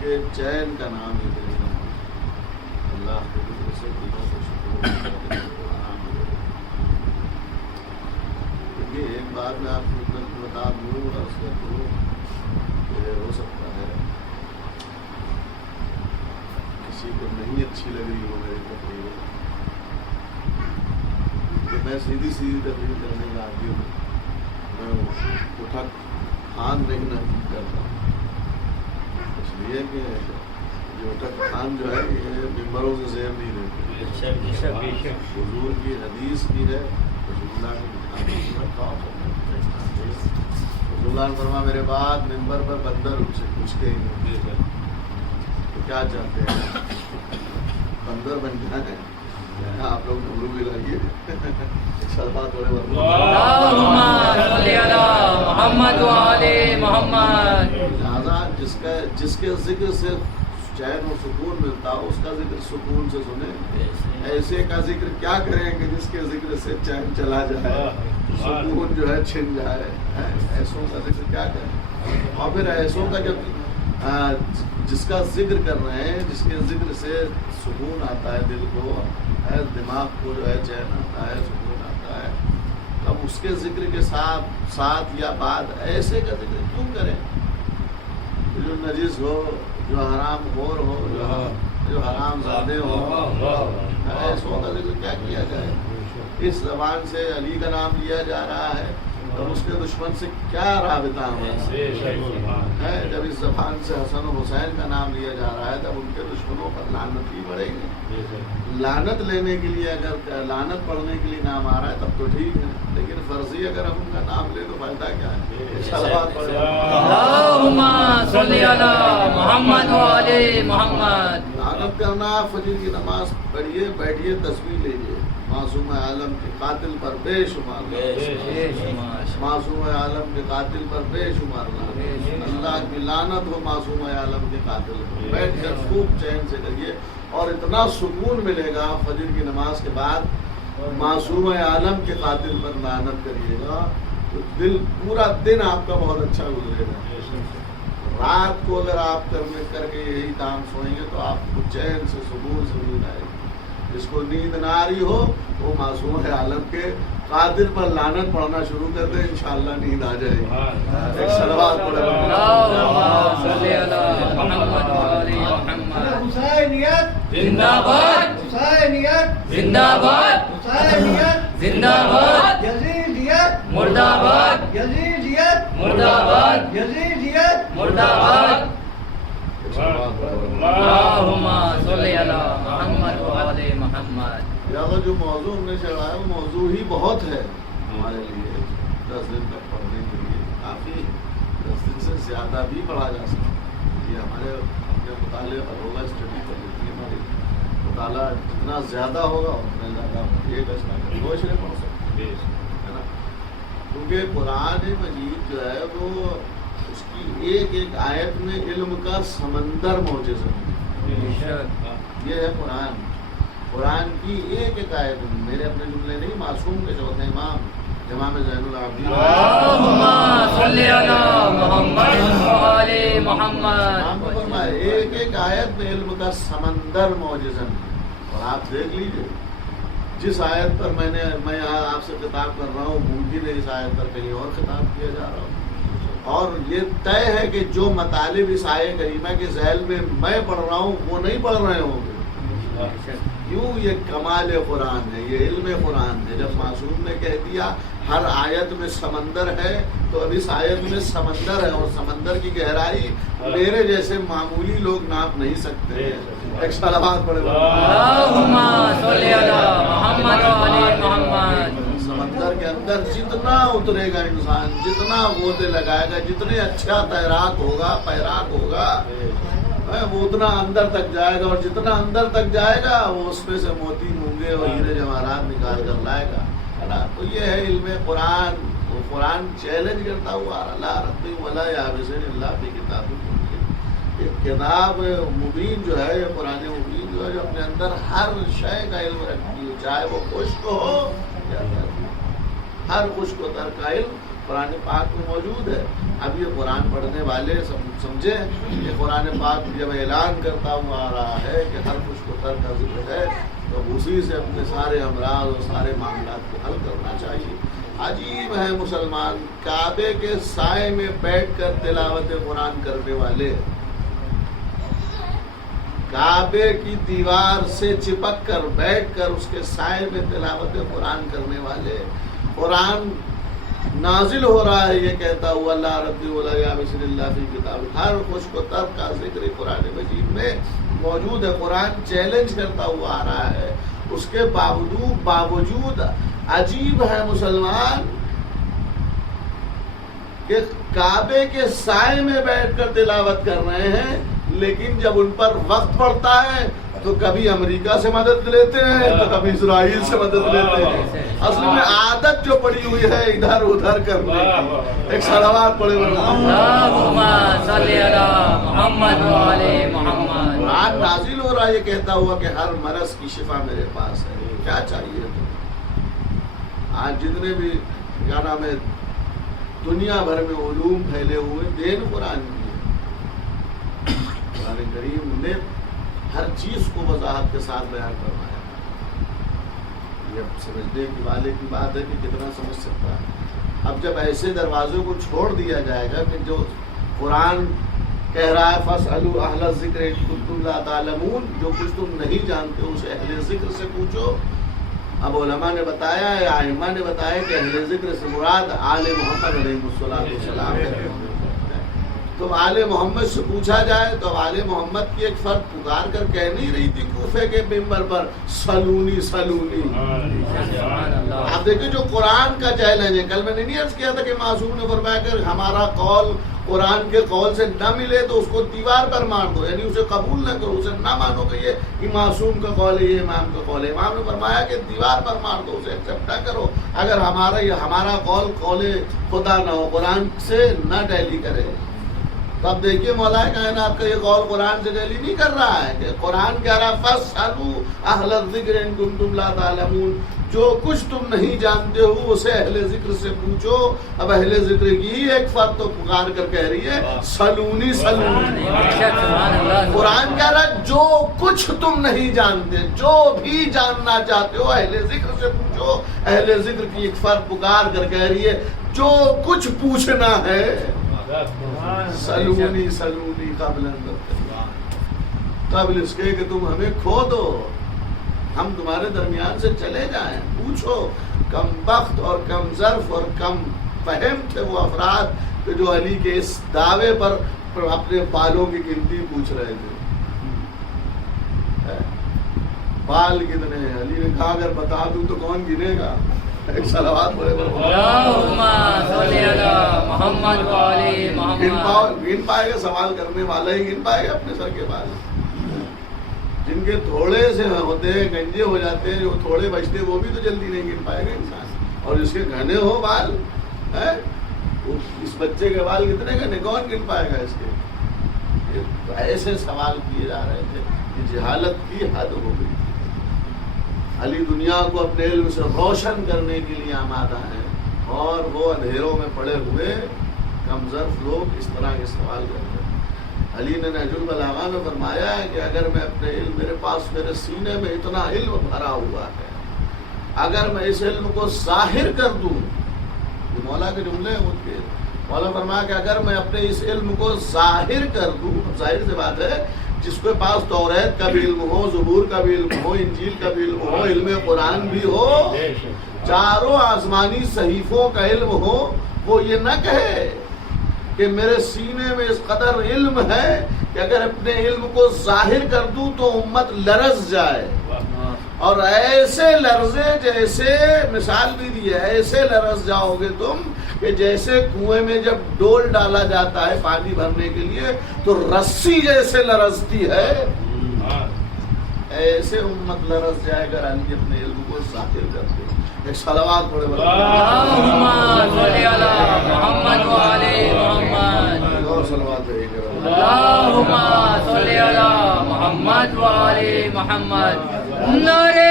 کے چین کا نام ہی دل کا نام. اللہ کے ذکر سے دلوں کو سکون آرام ملے. دیکھیے ایک بات میں آپ کو بتا دوں اور اس کا دوں کہ ہو سکتا ہے کسی کو نہیں اچھی لگ رہی ہو میری تقریر کہ میں سیدھی تقریر کرنے کا عادی ہوں. میں اٹھک خان نہیں نصیب کرتا اس لیے کہ یہ اٹھک خان جو ہے یہ ممبروں سے زیر نہیں رہتے. حضور کی حدیث کی ہے رسول اللہ نے فرمایا میرے بعد ممبر پر بندر اچھتے ہی تو کیا چاہتے ہیں بندر بن جائیں. آپ لوگ ڈبرو بھی لگیے جس کے ذکر سے چین و سکون ملتا ہو اس کا ذکر سکون سے سنیں. ایسے کا ذکر کیا کریں کہ جس کے ذکر سے چین چلا جائے سکون جو ہے چھن جائے. ایسوں کا ذکر کیا کریں. اور پھر ایسوں کا جب جس کا ذکر کر رہے ہیں جس کے ذکر سے سکون آتا ہے دل کو دماغ کو جو ہے چین آتا ہے سکون آتا ہے اب اس کے ذکر کے ساتھ یا بعد ایسے کا ذکر کیوں کریں جو نجس ہو جو حرام خور ہو جو حرام زادے ہو. ایسوں کا ذکر کیا کیا جائے. اس زبان سے علی کا نام لیا جا رہا ہے اور اس کے دشمن سے کیا رابطہ ہے. جب اس زبان سے حسن و حسین کا نام لیا جا رہا ہے تب ان کے دشمنوں پر لعنت ہی بڑھے گی. لعنت لینے کے لیے اگر لعنت پڑھنے کے لیے نام آ رہا ہے تب تو ٹھیک ہے لیکن فرضی اگر ہم ان کا نام لیں تو فائدہ کیا ہے. صلوات پڑھیں اللہم صلی علی محمد و علی محمد. لعنت کرنا فجر کی نماز پڑھیے بیٹھیے تصویر لیجیے معصوم عالم کے قاتل پر بے شمار معصوم عالم کے قاتل پر بے شمار اللہ کی لعنت ہو معصوم عالم کے قاتل پر. بیٹھ کر خوب چین سے کریے اور اتنا سکون ملے گا فجر کی نماز کے بعد معصوم عالم کے قاتل پر لعنت کریے گا تو دل پورا دن آپ کا بہت اچھا گزرے گا. رات کو اگر آپ کر کے یہی کام سوئیں گے تو آپ کو چین سے سکون سے نیند آئے گی. جس کو نیند نہ آ رہی ہو وہ معصوم عالم کے قاتل پر لعنت پڑھنا شروع کر دے انشاءاللہ نیند آ جائے گی. ایک صلوات پڑھے اللہم صلی علی محمد و علی محمد. حسینیت زندہ باد حسینیت زندہ باد حسینیت زندہ باد یزیدیت مرد آباد یزیدیت مرد آباد یزیدیت مرد آباد. اللہم اللہم صلی علی محمد و علی محمد. جو موضوع ہم نے چڑھایا وہ موضوع ہی بہت ہے ہمارے لیے 10 دن تک پڑھنے کے لیے کافی 10 دن سے زیادہ بھی پڑھا جا سکتا. یہ ہمارے اپنے مطالعے پر ہوگا اسٹڈی پر لیتی ہے ہماری مطالعہ جتنا زیادہ ہوگا اتنا زیادہ ایک دو اشرے پڑھ سکتے ہے نا. کیونکہ قرآن مجید جو ہے وہ اس کی ایک ایک آیت میں علم کا سمندر موجود ہے. یہ ہے قرآن. قرآن کی ایک ایک آیت میرے اپنے جملے نہیں معصوم کے چوتھے امام زین العابدین اللہم صلی علی محمد و علی محمد. ایک ایک آیت میں علم کا سمندر موجود ہے. اور آپ دیکھ لیجئے جس آیت پر میں آپ سے خطاب کر رہا ہوں ممکن ہے اس آیت پر کہیں اور خطاب کیا جا رہا ہوں اور یہ طے ہے کہ جو مطالب اس آیت کریمہ کے ذیل میں میں پڑھ رہا ہوں وہ نہیں پڑھ رہے ہوں گے. کیوں یہ کمال قرآن ہے یہ علم قرآن ہے. جب معصوم نے کہہ دیا ہر آیت میں سمندر ہے تو اب اس آیت میں سمندر ہے اور سمندر کی گہرائی میرے جیسے معمولی لوگ ناپ نہیں سکتے ہیں. ایک صلوات پڑھے اللہم صلی علی محمد و علی محمد. سمندر کے اندر جتنا اترے گا انسان جتنا غوطے لگائے گا جتنے اچھا تیراک ہوگا پیراک ہوگا وہ اتنا اندر تک جائے گا اور جتنا اندر تک جائے گا وہ اس میں سے موتی مونگے اور ہیرے جواہرات نکال کر لائے گا ہے نا. تو یہ ہے علم قرآن. وہ قرآن چیلنج کرتا ہوا لا ربی ولا یابسین اللہ کی کتاب مبین. یہ کتاب مبین جو ہے یہ قرآن مبین جو ہے جو اپنے اندر ہر شے کا علم رکھتی ہے چاہے وہ خشک ہو یا تر. ہر خشک و تر کا علم قرآن پاک میں موجود ہے. اب یہ قرآن پڑھنے والے سمجھیں کہ قرآن پاک جب اعلان کرتا ہوا آ رہا ہے کہ ہر کچھ کو تر کا ذکر ہے تو اسی سے اپنے سارے امراض اور سارے معاملات کو حل کرنا چاہیے. عجیب ہے مسلمان، کعبے کے سائے میں بیٹھ کر تلاوت قرآن کرنے والے، کعبے کی دیوار سے چپک کر بیٹھ کر اس کے سائے میں تلاوت قرآن کرنے والے، قرآن نازل ہو رہا ہے یہ کہتا ہوا اللہ رب ولا یا بسم اللہ فی کتاب، ہر خوش کو تر کا ذکر قرآن مجید میں موجود ہے. قرآن چیلنج کرتا ہوا آ رہا ہے، اس کے باوجود عجیب ہے مسلمان کہ کعبے کے سائے میں بیٹھ کر تلاوت کر رہے ہیں، لیکن جب ان پر وقت پڑتا ہے تو کبھی امریکہ سے مدد لیتے ہیں تو کبھی اسرائیل سے مدد لیتے ہیں. اصل میں عادت جو پڑی ہوئی ہے ادھر ادھر کرنے کی. ایک صلوات پڑھے اللہم صلی علی محمد و علی محمد. قرآن نازل ہو رہا ہے یہ کہتا ہوا کہ ہر مرض کی شفا میرے پاس ہے. کیا چاہیے تمہیں؟ آج جتنے بھی کیا نام ہے دنیا بھر میں علوم پھیلے ہوئے دین قرآن کی ہے. قرآن کریم نے ہر چیز کو وضاحت کے ساتھ بیان فرمایا. یہ سمجھنے کی والے کی بات ہے کہ کتنا سمجھ سکتا ہے. اب جب ایسے دروازوں کو چھوڑ دیا جائے گا کہ جو قرآن کہہ رہا ہے فَاسْأَلُوا أَهْلَ الذِّكْرِ إِن كُنتُمْ لَا تَعْلَمُونَ، جو کچھ تم نہیں جانتے اسے اہل ذکر سے پوچھو. اب علماء نے بتایا ہے، ائمہ نے بتایا کہ اہل ذکر سے مراد آل محمد علیہ السلام ہے. تو آل محمد سے پوچھا جائے تو آل محمد کی ایک فرد پکار کر کہہ نہیں رہی تھی کوفے کے ممبر پر سلونی سلونی. آپ دیکھیں جو قرآن کا چیلنج ہے، کل میں نے نہیں عرض کیا تھا کہ معصوم نے فرمایا کہ ہمارا قول قرآن کے قول سے نہ ملے تو اس کو دیوار پر مار دو، یعنی اسے قبول نہ کرو، اسے نہ مانو کہ یہ معصوم کا قول ہے، یہ امام کا قول ہے. امام نے فرمایا کہ دیوار پر مار دو، اسے ایکسیپٹ نہ کرو اگر ہمارا قول قول خدا نہ ہو، قرآن سے نہ ٹیلی کرے. تو اب دیکھیے مولا کائنات کا یہ قول قرآن سے ٹیلی نہیں کر رہا ہے کہ قرآن کہہ رہا فَاسْأَلُوا أَهْلَ الذِّكْرِ إِن كُنتُمْ لَا تَعْلَمُونَ، جو کچھ تم نہیں جانتے ہو اسے اہل ذکر سے پوچھو. اب اہل ذکر کی ایک فرد تو پکار کر کہہ رہی ہے سلونی سلونی. قرآن کہہ رہا ہے جو کچھ تم نہیں جانتے، جو بھی جاننا چاہتے ہو اہل ذکر سے پوچھو. اہل ذکر کی ایک فرد پکار کر کہہ رہی ہے جو کچھ پوچھنا ہے سلونی سلونی قبل اس کے کہ تم ہمیں کھو دو، ہم تمہارے درمیان سے چلے جائیں. پوچھو. کم بخت اور کم ظرف اور کم فہم تھے وہ افراد کہ جو علی کے اس دعوے پر اپنے بالوں کی گنتی پوچھ رہے تھے. بال کتنے ہیں؟ علی نے کہا اگر بتا دوں تو کون گنے گا؟ ایک صلوات پڑھے اللہم صلی علی محمد و علی محمد. گن پائے گا؟ سوال کرنے والا ہی گن پائے گا اپنے سر کے بال. جن کے تھوڑے سے ہوتے ہیں گنجے ہو جاتے ہیں، جو تھوڑے بچتے ہیں وہ بھی تو جلدی نہیں گن پائے گا انسان. اور جس کے گھنے ہو بال، اس بچے کے بال کتنے گھنے کون گن پائے گا اس کے؟ ایسے سوال کیے جا رہے تھے کہ جہالت کی حد ہو گئی. علی دنیا کو اپنے علم سے روشن کرنے کے لیے آمادہ ہیں اور وہ اندھیروں میں پڑے ہوئے کمزرف لوگ اس طرح کے سوال کرتے ہیں. علی نے نہج البلاغہ میں فرمایا ہے کہ اگر میں اپنے علم، میرے پاس میرے سینے میں اتنا علم بھرا ہوا ہے، اگر میں اس علم کو ظاہر کر دوں، یہ مولا کے جملے ہیں ان کے. مولا فرمایا کہ اگر میں اپنے اس علم کو ظاہر کر دوں، ظاہر سے بات ہے جس کے پاس توریت کا بھی علم ہو، زبور کا بھی علم ہو، انجیل کا بھی علم ہو، علم قرآن بھی ہو، چاروں آسمانی صحیفوں کا علم ہو، وہ یہ نہ کہے کہ میرے سینے میں اس قدر علم ہے کہ اگر اپنے علم کو ظاہر کر دوں تو امت لرز جائے. اور ایسے لرزے جیسے مثال بھی دی ہے، ایسے لرز جاؤ گے تم کہ جیسے کنویں میں جب ڈول ڈالا جاتا ہے پانی بھرنے کے لیے تو رسی جیسے لرزتی ہے، ایسے امت لرز جائے گا علی اپنے علم کو ظاہر کرتے. ایک صلوات پڑھے اللہم صلی علی محمد و علی محمد. اور صلوات ہے اللہم صلی علی محمد و علی محمد. نعرہ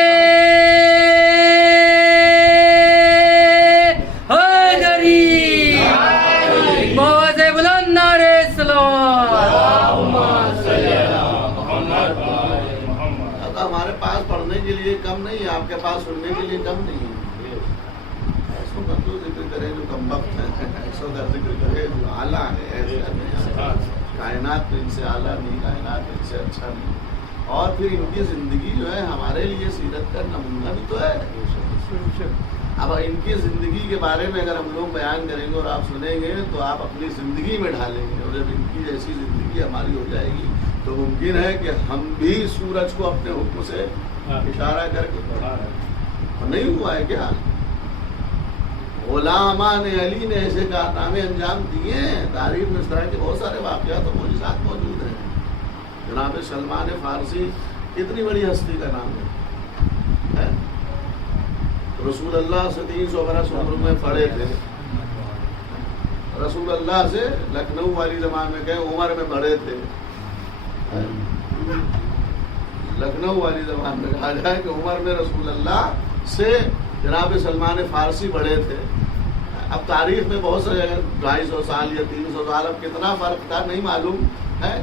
حیدری ہمارے پاس پڑھنے کے لیے کم نہیں ہے، آپ کے پاس سننے کے لیے کم نہیں ہے. ایسوں کا تو ذکر کرے جو کم وقت ہے، ایسوں کا ذکر کرے جو اعلیٰ ہے. ایسے کائنات میں ان سے اعلیٰ نہیں، کائنات میں ان سے اچھا نہیں. اور پھر ان کی زندگی جو ہے ہمارے لیے سیرت کا نمونہ بھی تو ہے. اب ان کی زندگی کے بارے میں اگر ہم لوگ بیان کریں گے اور آپ سنیں گے تو آپ اپنی زندگی میں ڈھالیں گے، اور جب ان کی جیسی زندگی ہماری ہو جائے گی تو ممکن ہے کہ ہم بھی سورج کو اپنے حکم سے اشارہ کر کے نہیں ہوا ہے کیا؟ غلامان علی نے ایسے کارنامے انجام دیے ہیں. تاریخ میں اس طرح کے بہت سارے واقعات و معجزات موجود ہیں. جناب سلمان فارسی کتنی بڑی ہستی کا نام ہے. رسول اللہ سے 300 برس عمر میں پڑے تھے. رسول اللہ سے لکھنؤ والی زبان میں کہیں عمر میں بڑے تھے. لکھنؤ والی زبان میں کہا جائے کہ عمر میں رسول اللہ سے جناب سلمان فارسی بڑے تھے. اب تاریخ میں بہت سے 250 سال یا 300 سال، اب کتنا فرق تھا نہیں معلوم ہے.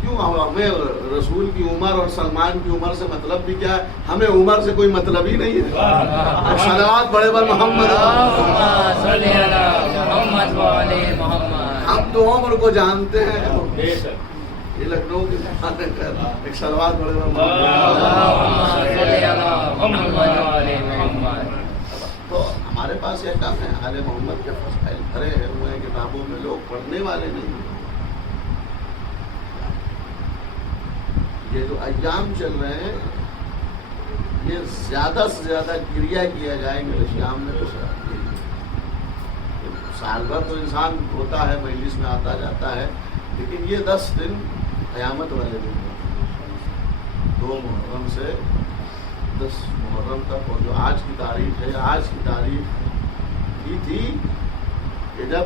کیوں ہمیں رسول کی عمر اور سلمان کی عمر سے مطلب بھی کیا ہے؟ ہمیں عمر سے کوئی مطلب ہی نہیں ہے. صلوات بڑے بڑے محمد، ہم تو عمر کو جانتے ہیں. یہ لکھنؤ کی ایک صلوات بڑے بڑے محمد. تو ہمارے پاس یہ کام ہے، آل محمد کے فضائل بھرے ہوئے ہیں کتابوں میں، لوگ پڑھنے والے نہیں. یہ جو ایام چل رہے ہیں یہ زیادہ سے زیادہ کریا کیا جائے میرے شیام میں. تو سال بھر تو انسان ہوتا ہے، مجلس میں آتا جاتا ہے، لیکن یہ 10 دن قیامت والے دن ہیں. 2 محرم سے 10 محرم تک. اور جو آج کی تاریخ ہے، آج کی تاریخ یہ تھی کہ جب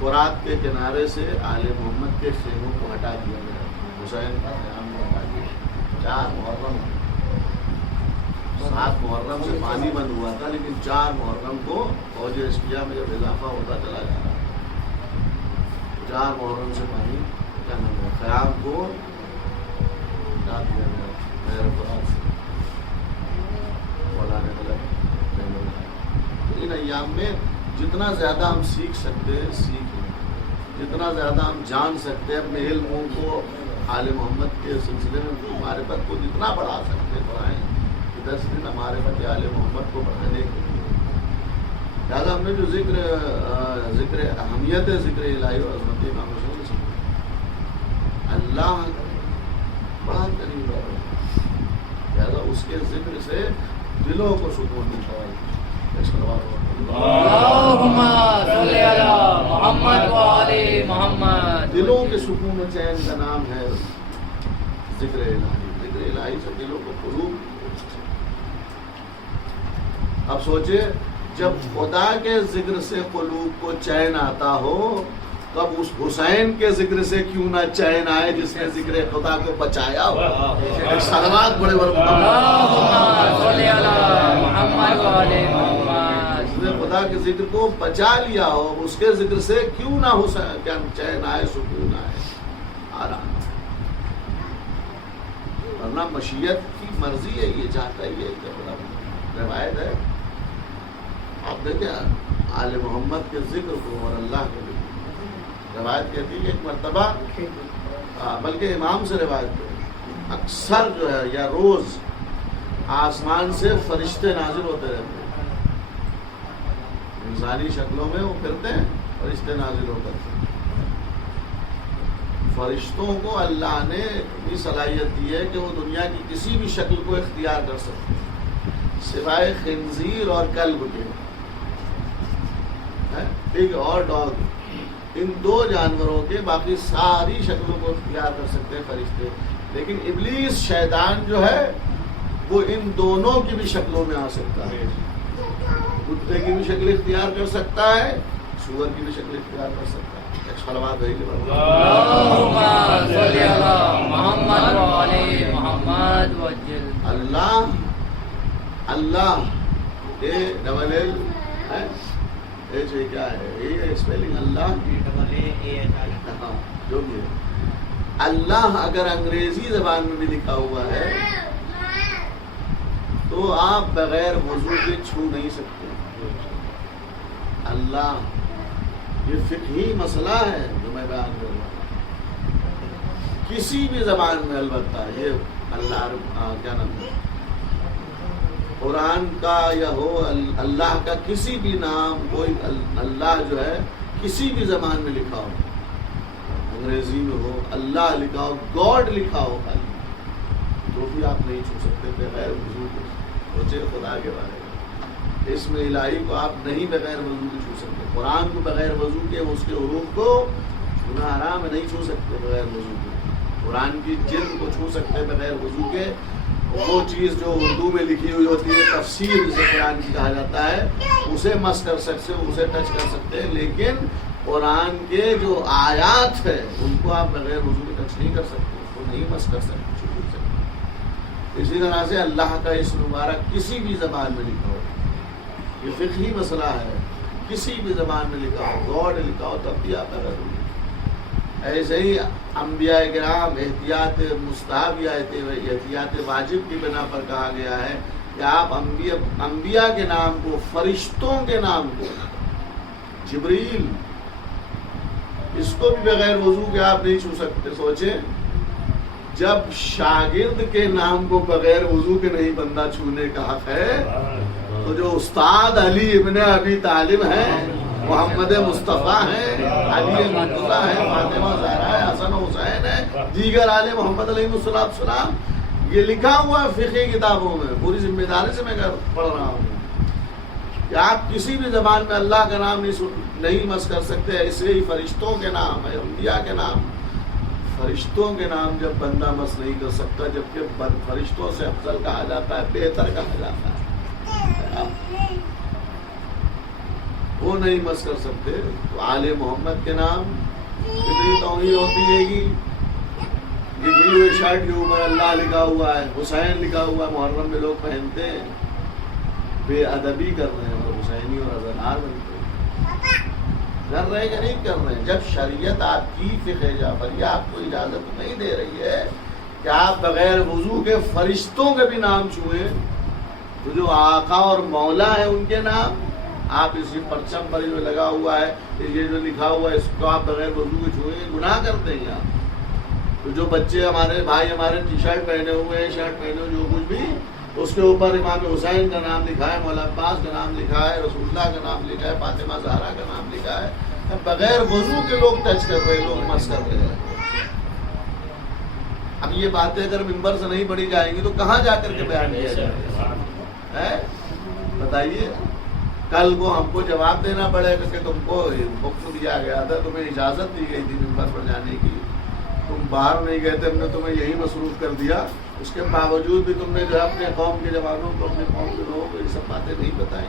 فرات کے کنارے سے آل محمد کے خیموں کو ہٹا دیا گیا. حسین کا قیام کو ہٹا دیا. 4 محرم 7 محرم سے پانی بند ہوا تھا، لیکن 4 محرم کو فوج اشقیہ میں جب اضافہ ہوتا چلا جا رہا، 4 محرم سے پانی کیا نام ہے قیام کو ہٹا دیا گیا. ان ایام میں جتنا زیادہ ہم سیکھ سکتے ہیں سیکھ لیں، جتنا زیادہ ہم جان سکتے ہیں اپنے علموں کو آل محمد کے سلسلے میں معرفت کو جتنا بڑھا سکتے بڑھائیں. 10 دن ہمارے بچے آل محمد کو بڑھانے کے لیے. لہٰذا ہم نے جو ذکر اہمیت ہے ذکر الہی اور عظمت امام حسین سے اللہ بڑا قریب ہے. لہٰذا اس کے ذکر سے دلوں کو سکون ملتا ہے. اللہم صلی علی محمد و آل محمد. دلوں کے سکون و چین کا نام ہے ذکر الہی. ذکر الہی سے دلوں کو قلوب. اب سوچے جب خدا کے ذکر سے قلوب کو چین آتا ہو تو اب اس حسین کے ذکر سے کیوں نہ چین آئے جس نے ذکر خدا کو بچایا ہو. صلوات بڑے بڑے اللہم صلی علی محمد و آل محمد. اس نے خدا کے ذکر کو بچا لیا ہو، اس کے ذکر سے کیوں نہ حسین کیا چین آئے، سکون آئے، آرام. ورنہ مشیت کی مرضی ہے، یہ چاہتا ہی ہے. روایت ہے آپ دیکھیں آل محمد کے ذکر کو اور اللہ کے ذکر. روایت کہتی ہے کہ ایک مرتبہ بلکہ امام سے روایت ہے اکثر جو ہے یا روز آسمان سے فرشتے نازل ہوتے رہتے ہیں. انسانی شکلوں میں وہ پھرتے ہیں، فرشتے نازل ہو کر. فرشتوں کو اللہ نے اتنی صلاحیت دی ہے کہ وہ دنیا کی کسی بھی شکل کو اختیار کر سکتے ہیں سوائے خنزیر اور کلب کے. پگ اور ڈاگ، ان 2 جانوروں کے باقی ساری شکلوں کو اختیار کر سکتے ہیں فرشتے. لیکن ابلیس شیطان جو ہے وہ ان دونوں کی بھی شکلوں میں آ سکتا ہے. کتے کی بھی شکل اختیار کر سکتا ہے، سور کی بھی شکل اختیار کر سکتا ہے. ایک صلوات بھائی اللہم صلی علی محمد و آل محمد وجل. اللہ اے ڈبل ایل کیا ہے یہ اسپیلنگ اللہ جو بھی ہے. اللہ اگر انگریزی زبان میں بھی لکھا ہوا ہے تو آپ بغیر وضو کے چھو نہیں سکتے اللہ. یہ فقہی مسئلہ ہے جو میں بیان کر رہا ہوں. کسی بھی زبان میں البتہ یہ اللہ کیا نام ہے قرآن کا یا ہو اللہ کا کسی بھی نام کوئی اللہ جو ہے کسی بھی زبان میں لکھا ہو, انگریزی میں ہو اللہ لکھا ہو, گاڈ لکھا ہو خالی, تو بھی آپ نہیں چھو سکتے بغیر وضو کے. سوچے خدا کے بارے میں, اس میں الہی کو آپ نہیں بغیر وضو کے چھو سکتے. قرآن کو بغیر وضو کے اس کے حروف کو چھونا حرام ہے, نہیں چھو سکتے بغیر وضو کے. قرآن کی جلد کو چھو سکتے بغیر وضو کے. وہ چیز جو اردو میں لکھی ہوئی ہوتی ہے تفسیر جسے قرآن کی کہا جاتا ہے, اسے مس کر سکتے, اسے ٹچ کر سکتے ہیں, لیکن قرآن کے جو آیات ہے ان کو آپ بغیر وضو کے ٹچ نہیں کر سکتے, اس کو نہیں مس کر سکتے, چھو نہیں سکتے. اسی طرح سے اللہ کا اسم مبارک کسی بھی زبان میں لکھا ہو, یہ فقہی مسئلہ ہے, کسی بھی زبان میں لکھا ہو, گاڈ لکھا ہو, تب بھی آپ بغیر وضو. ایسے ہی انبیاء کرام احتیاط مستحب یا احتیاط واجب کی بنا پر کہا گیا ہے کہ آپ انبیاء کے نام کو, فرشتوں کے نام کو, جبریل, اس کو بھی بغیر وضو کے آپ نہیں چھو سکتے. سوچیں جب شاگرد کے نام کو بغیر وضو کے نہیں بندہ چھونے کا حق ہے, تو جو استاد علی ابن ابی طالب ہیں, محمد مصطفیٰ ہیں, علی مرتضیٰ ہیں, فاطمہ زہرا ہے, حسن حسین ہے, دیگر آل محمد علیہ السلام, یہ لکھا ہوا ہے فقہی کتابوں میں. پوری ذمہ داری سے میں پڑھ رہا ہوں کہ آپ کسی بھی زبان میں اللہ کا نام نہیں مس کر سکتے. ایسے ہی فرشتوں کے نام ہے, انبیاء کے نام, فرشتوں کے نام جب بندہ مس نہیں کر سکتا, جبکہ فرشتوں سے افضل کہا جاتا ہے, بہتر کہا جاتا ہے, وہ نہیں مس کر سکتے. تو آل محمد کے نام کتنی توہین ہوتی ہے گی. لکھی ہوئی شرٹ کے اوپر اللہ لکھا ہوا ہے, حسین لکھا ہوا ہے, محرم میں لوگ پہنتے ہیں, بے ادبی کر رہے ہیں, اور حسینی اور ازہار بنتے ہیں. کر رہے ہیں کہ نہیں کر رہے ہیں؟ جب شریعت آپ کی فقہ جعفریہ آپ کو اجازت نہیں دے رہی ہے کہ آپ بغیر وضو کے فرشتوں کے بھی نام چھوئیں, تو جو آقا اور مولا ہے ان کے نام آپ اسی پرچم پر جو لگا ہوا ہے, یہ جو لکھا ہوا ہے, اس کو آپ بغیر وضو کے چھوئیں, گناہ کرتے ہیں آپ. تو جو بچے ہمارے بھائی ہمارے ٹی شرٹ پہنے ہوئے ہیں, شرٹ پہنے ہوئے, جو کچھ بھی, اس کے اوپر امام حسین کا نام لکھا ہے, مولا عباس کا نام لکھا ہے, رسول اللہ کا نام لکھا ہے, فاطمہ زہرا کا نام لکھا ہے, بغیر وضو کے لوگ ٹچ کر رہے ہیں, لوگ مس کر رہے ہیں. اب یہ باتیں اگر ممبر سے نہیں پڑھی جائیں گی تو کہاں جا کر کے بیان کیا جائے گا؟ بتائیے. کل کو ہم کو جواب دینا پڑے گا کہ تم کو وقت دیا گیا تھا, تمہیں اجازت دی گئی تھی ممبر پر جانے کی, تم باہر نہیں گئے تھے, ہم نے تمہیں یہی مصروف کر دیا, اس کے باوجود بھی تم نے جو ہے اپنے قوم کے جوانوں کو, اپنے قوم کے لوگوں کو یہ سب باتیں نہیں بتائیں.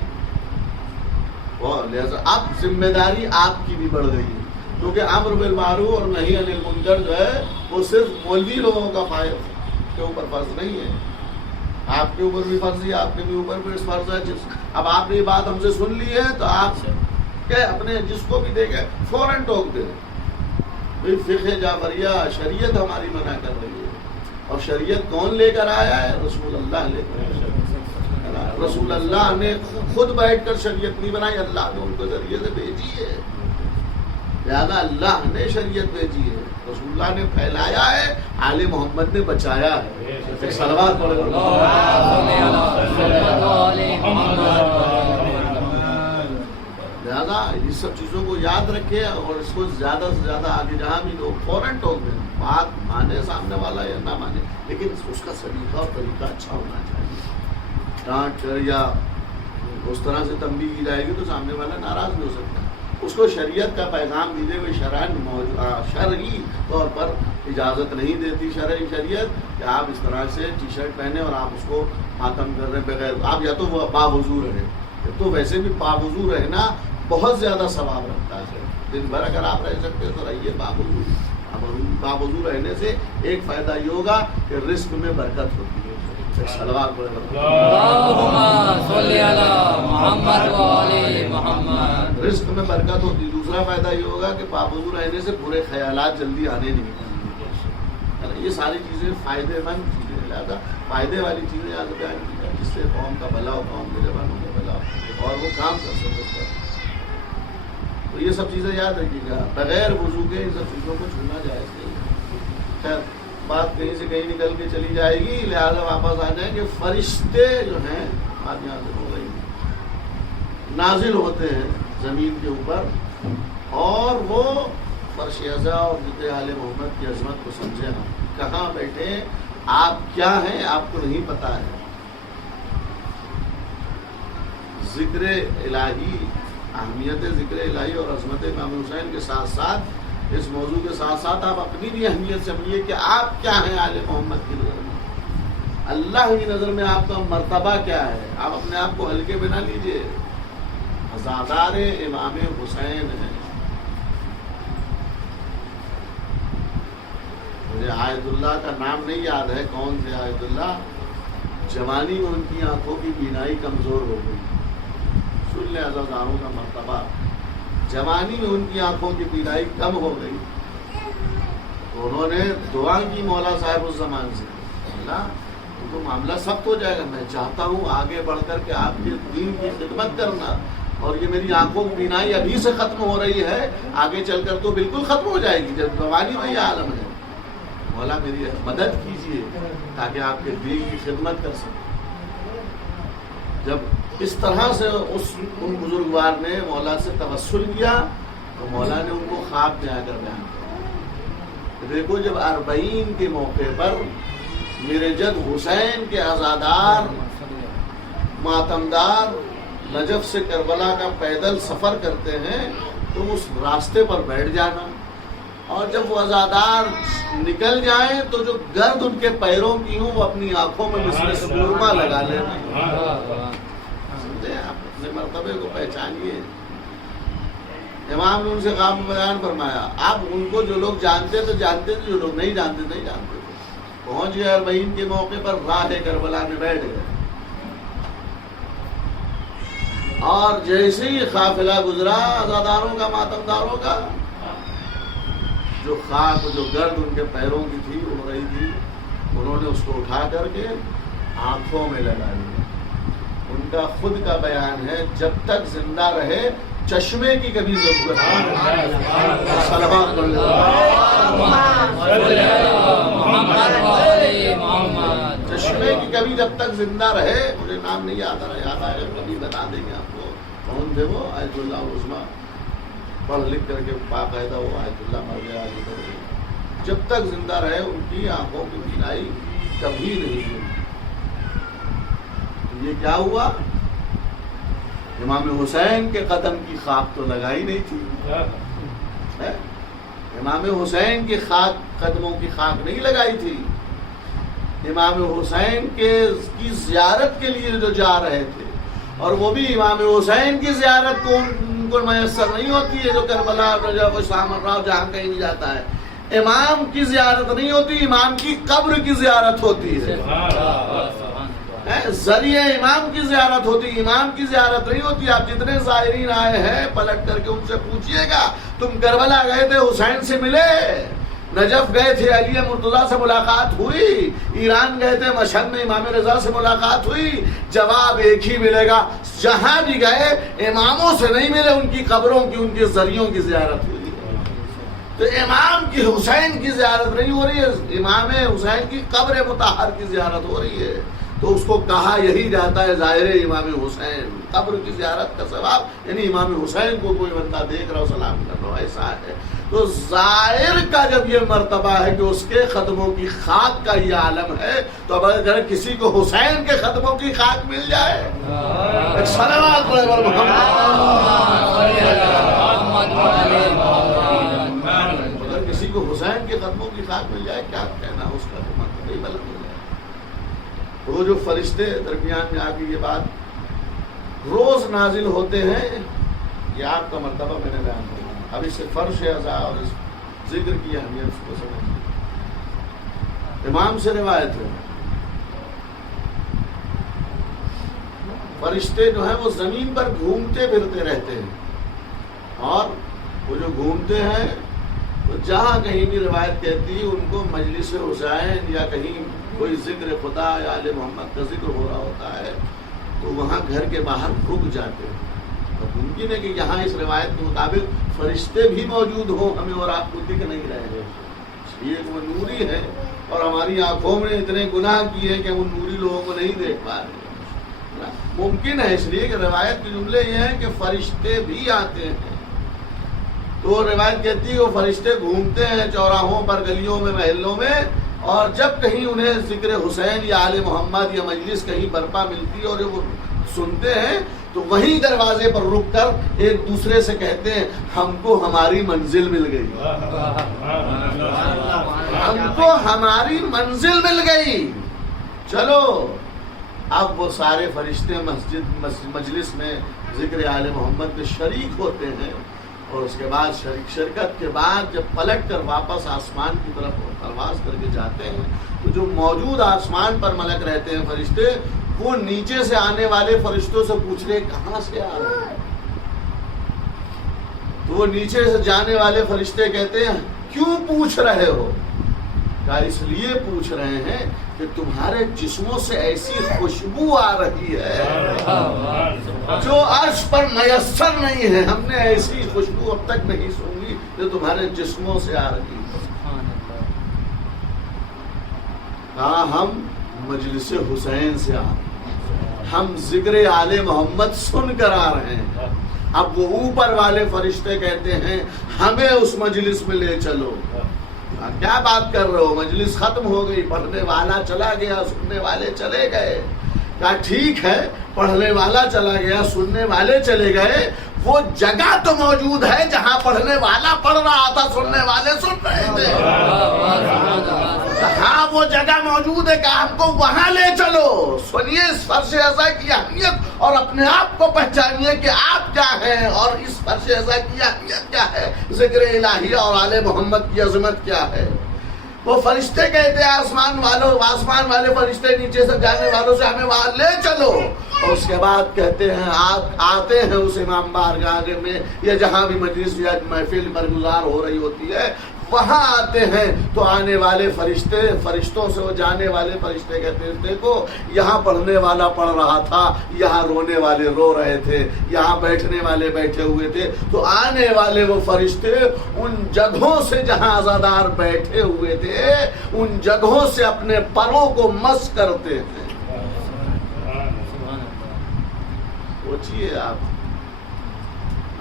اور لہٰذا اب ذمہ داری آپ کی بھی بڑھ گئی ہے, کیونکہ امر بالمعروف اور نہی عن المنکر جو ہے وہ صرف مولوی لوگوں کا فائدہ کے اوپر فرض نہیں ہے, آپ کے اوپر بھی فرض ہے, آپ کے بھی اوپر بھی فرض ہے. اب آپ نے یہ بات ہم سے سن لی ہے تو آپ کہ اپنے جس کو بھی دیکھے فوراً ٹوک دے. فقہ جعفریہ شریعت ہماری منع کر رہی ہے, اور شریعت کون لے کر آیا ہے؟ رسول اللہ لے کر آیا. رسول اللہ نے خود بیٹھ کر شریعت نہیں بنائی, اللہ نے ان کے ذریعے سے بھیجی ہے. لہٰذا اللہ نے شریعت بھیجی ہے, رسول اللہ نے پھیلایا ہے, آل محمد نے بچایا ہے. صلوات پڑھیں. لہٰذا اس سب چیزوں کو یاد رکھے اور اس کو زیادہ سے زیادہ آگے جہاں بھی لوگ فوراً ٹوک دیں, بات مانے سامنے والا یا نہ مانے, لیکن اس کا سلیقہ اور طریقہ اچھا ہونا چاہیے. ڈانٹ کر یا اس طرح سے تنبیہ کی جائے گی تو سامنے والا ناراض بھی ہو سکتا ہے. اس کو شریعت کا پیغام دیتے ہوئے شرعی طور پر اجازت نہیں دیتی شریعت کہ آپ اس طرح سے ٹی شرٹ پہنے اور آپ اس کو ماتم کر رہے بغیر. آپ یا تو باوضو رہے, تو ویسے بھی باوضو رہنا بہت زیادہ ثواب رکھتا ہے. دن بھر اگر آپ رہ سکتے ہو تو رہیے باوضو. باوضو رہنے سے ایک فائدہ یہ ہوگا کہ رزق میں برکت ہوتی ہے. صلوات محمد. رزق میں برکت ہوتی ہے. دوسرا فائدہ یہ ہوگا کہ باوضو رہنے سے برے خیالات جلدی آنے نہیں. یہ ساری چیزیں فائدے مند چیزیں ہیں. لہٰذا فائدے والی چیزیں یاد بیان کی جائے جس سے قوم کا بھلا ہو، قوم کے جوانوں کا بھلا ہو اور وہ کام کر سکتے ہیں. تو یہ سب چیزیں یاد رکھیے گا. بغیر وضو کے ان سب چیزوں کو چھونا جائز نہیں. خیر بات کہیں سے کہیں نکل کے چلی جائے گی، لہٰذا واپس آ جائیں کہ فرشتے جو ہیں بات یہاں سے ہو گئی نازل ہوتے ہیں زمین کے اوپر اور وہ فرش اعضا اور ذکر آل محمد کی عظمت کو سمجھے نا. کہاں بیٹھے آپ کیا ہیں آپ کو نہیں پتا ہے. ذکر الہی، اہمیت ذکر الہی اور عظمت امام حسین کے ساتھ ساتھ اس موضوع کے ساتھ ساتھ آپ اپنی بھی اہمیت سمجھیے کہ آپ کیا ہیں آل محمد کی نظر میں. اللہ کی نظر میں آپ کا مرتبہ کیا ہے. آپ اپنے آپ کو ہلکے بنا لیجئے. عزادار امام حسین ہیں. مجھے آیت اللہ کا نام نہیں یاد ہے، کون تھے آیت اللہ. جوانی میں ان کی آنکھوں کی بینائی کمزور ہو گئی. سن لیں عزاداروں کا مرتبہ. جوانی میں ان کی آنکھوں کی بینائی کم ہو گئی تو انہوں نے دعا کی مولا صاحب اس زمان سے، اللہ تو معاملہ سخت ہو جائے گا، میں چاہتا ہوں آگے بڑھ کر کے آپ کے دین کی خدمت کرنا، اور یہ میری آنکھوں کی بینائی ابھی سے ختم ہو رہی ہے، آگے چل کر تو بالکل ختم ہو جائے گی جب جوانی میں یہ عالم ہے. مولا میری مدد کیجیے تاکہ آپ کے دین کی خدمت کر سکیں. جب اس طرح سے ان بزرگوار نے مولا سے توسل کیا تو مولا نے ان کو خواب میں آ کر بیان کیا. دیکھو جب 40 کے موقع پر میرے جد حسین کے عزادار ماتمدار نجف سے کربلا کا پیدل سفر کرتے ہیں تو اس راستے پر بیٹھ جانا، اور جب وہ عزادار نکل جائیں تو جو گرد ان کے پیروں کی ہوں وہ اپنی آنکھوں میں مثل سرما لگا لینا. سمجھے؟ آپ اپنے مرتبے کو پہچانیے. امام نے ان سے خواب میں بیان فرمایا. آپ ان کو جو لوگ جانتے تو جانتے تھے، جو لوگ نہیں جانتے نہیں جانتے تھے. پہنچ گئے 40 کے موقع پر راہ کربلا میں بیٹھ گئے، اور جیسے ہی قافلہ گزرا عزاداروں کا ماتمداروں کا، جو خاک جو گرد ان کے پیروں کی تھی اڑ رہی تھی، انہوں نے اس کو اٹھا کر کے آنکھوں میں لگا لیا. ان کا خود کا بیان ہے جب تک زندہ رہے چشمے کی کبھی ضرورت نہیں. چشمے کی کبھی جب تک زندہ رہے، مجھے نام نہیں یاد آ رہا، یاد آئے گا کبھی بتا دیں گے آپ کو. کون تھے وہ؟ آیت اللہ العظمیٰ پڑھ لکھ کر کے باقاعدہ وہ آیت اللہ مر گیا. جب تک زندہ رہے ان کی آنکھوں کی بینائی کبھی نہیں ہوئی. یہ کیا ہوا؟ امام حسین کے قدم کی خاک تو لگائی نہیں تھی. امام حسین کے قدموں کی خاک نہیں لگائی تھی. امام حسین کی زیارت کے لیے جو جا رہے تھے، اور وہ بھی امام حسین کی زیارت کو ان کو میسر نہیں ہوتی ہے جو کربلا رجب شام راو جہاں کہیں نہیں جاتا ہے. امام کی زیارت نہیں ہوتی، امام کی قبر کی زیارت ہوتی ہے. ذریعہ امام کی زیارت ہوتی، امام کی زیارت نہیں ہوتی. آپ جتنے زائرین آئے ہیں پلٹ کر کے ان سے پوچھئے گا تم کربلا گئے تھے حسین سے ملے، نجف گئے تھے علی مرتضیٰ سے ملاقات ہوئی، ایران گئے تھے مشہد میں امام رضا سے ملاقات ہوئی. جواب ایک ہی ملے گا، جہاں بھی گئے اماموں سے نہیں ملے، ان کی قبروں کی ان کے ذریعوں کی زیارت ہوئی. تو امام کی حسین کی زیارت نہیں ہو رہی ہے، امام حسین کی قبر مطہر کی زیارت ہو رہی ہے. تو اس کو کہا یہی جاتا ہے ظاہر امام حسین. قبر کی زیارت کا ثواب یعنی امام حسین کو کوئی بندہ دیکھ رہا ہو سلام کر رہا ہو، ایسا ہے. تو ظاہر کا جب یہ مرتبہ ہے کہ اس کے قدموں کی خاک کا یہ عالم ہے، تو اب اگر کسی کو حسین کے قدموں کی خاک مل جائے، ایک صلوات پڑھے بر اگر کسی کو حسین کے قدموں کی خاک مل جائے، کیا کہنا اس کا تو مرتبہ ہی بلند ہو جائے. وہ جو فرشتے درمیان میں آ کے یہ بات روز نازل ہوتے ہیں، یہ آپ کا مرتبہ میں نے بیان کیا. اب اس سے فرش اعضا اور اس ذکر کی اہمیت کو سمجھیں. امام سے روایت ہے فرشتے جو ہیں وہ زمین پر گھومتے پھرتے رہتے ہیں، اور وہ جو گھومتے ہیں تو جہاں کہیں بھی روایت کہتی ان کو مجلس حسین یا کہیں کوئی ذکر خدا یا آل محمد کا ذکر ہو رہا ہوتا ہے تو وہاں گھر کے باہر رک جاتے ہیں. اور ممکن ہے کہ یہاں اس روایت کے مطابق فرشتے بھی موجود ہوں، ہمیں اور آپ کو دکھ نہیں رہے ہیں، اس لیے کہ وہ نوری ہے اور ہماری آنکھوں میں اتنے گناہ کیے ہیں کہ ہم ان نوری لوگوں کو نہیں دیکھ پا رہے ہیں. ممکن ہے، اس لیے کہ روایت کے جملے یہ ہیں کہ فرشتے بھی آتے ہیں. تو روایت کہتی ہے وہ فرشتے گھومتے ہیں چوراہوں پر، گلیوں میں، محلوں میں، اور جب کہیں انہیں ذکر حسین یا آل محمد یا مجلس کہیں برپا ملتی ہے اور وہ سنتے ہیں تو وہیں دروازے پر رک کر ایک دوسرے سے کہتے ہیں ہم کو ہماری منزل مل گئی، ہم کو ہماری منزل مل گئی، چلو. اب وہ سارے فرشتے مجلس میں ذکر آل محمد کے شریک ہوتے ہیں اور اس کے بعد شرکت کے بعد جب پلٹ کر واپس آسمان کی طرف پرواز کر کے جاتے ہیں تو جو موجود آسمان پر ملک رہتے ہیں فرشتے، وہ نیچے سے آنے والے فرشتوں سے پوچھ رہے کہاں سے آ رہے ہیں. تو وہ نیچے سے جانے والے فرشتے کہتے ہیں کیوں پوچھ رہے ہو؟ کہا اس لیے پوچھ رہے ہیں کہ تمہارے جسموں سے ایسی خوشبو آ رہی ہے جو عرش پر میسر نہیں ہے. ہم نے ایسی خوشبو اب تک نہیں سنی جو تمہارے جسموں سے آ رہی ہے. کہا ہم مجلس حسین سے آ رہے ہیں، ہم ذکر آل محمد سن کر آ رہے ہیں. اب وہ اوپر والے فرشتے کہتے ہیں ہمیں اس مجلس میں لے چلو. کیا بات کر رہے ہو، مجلس ختم ہو گئی، پڑھنے والا چلا گیا، سننے والے چلے گئے. کہا ٹھیک ہے، پڑھنے والا چلا گیا، سننے والے چلے گئے، وہ جگہ تو موجود ہے جہاں پڑھنے والا پڑھ رہا تھا، سننے والے سن رہے تھے. ہاں وہ جگہ موجود ہے کہ آپ کو وہاں لے چلو، سنیے اس فرش ازا کی اہمیت اور اپنے آپ کو پہچانیے کہ آپ کیا ہیں اور اس فرش ازا کی اہمیت کیا ہے، ذکر الہی اور آل محمد کی عظمت کیا ہے. وہ فرشتے کہتے ہیں آسمان والے فرشتے نیچے سے جانے والوں سے ہمیں وہاں لے چلو. اور اس کے بعد کہتے ہیں آتے ہیں اس امام بارگاہ میں یا جہاں بھی مجلس یا محفل برگزار ہو رہی ہوتی ہے وہاں آتے ہیں تو آنے والے فرشتوں سے وہ جانے والے فرشتے کہتے ہیں دیکھو یہاں پڑھنے والا پڑھ رہا تھا، یہاں رونے والے رو رہے تھے، یہاں بیٹھنے والے بیٹھے ہوئے تھے. تو آنے والے وہ فرشتے ان جگہوں سے جہاں عزادار بیٹھے ہوئے تھے ان جگہوں سے اپنے پروں کو مس کرتے تھے. سوچیے آپ.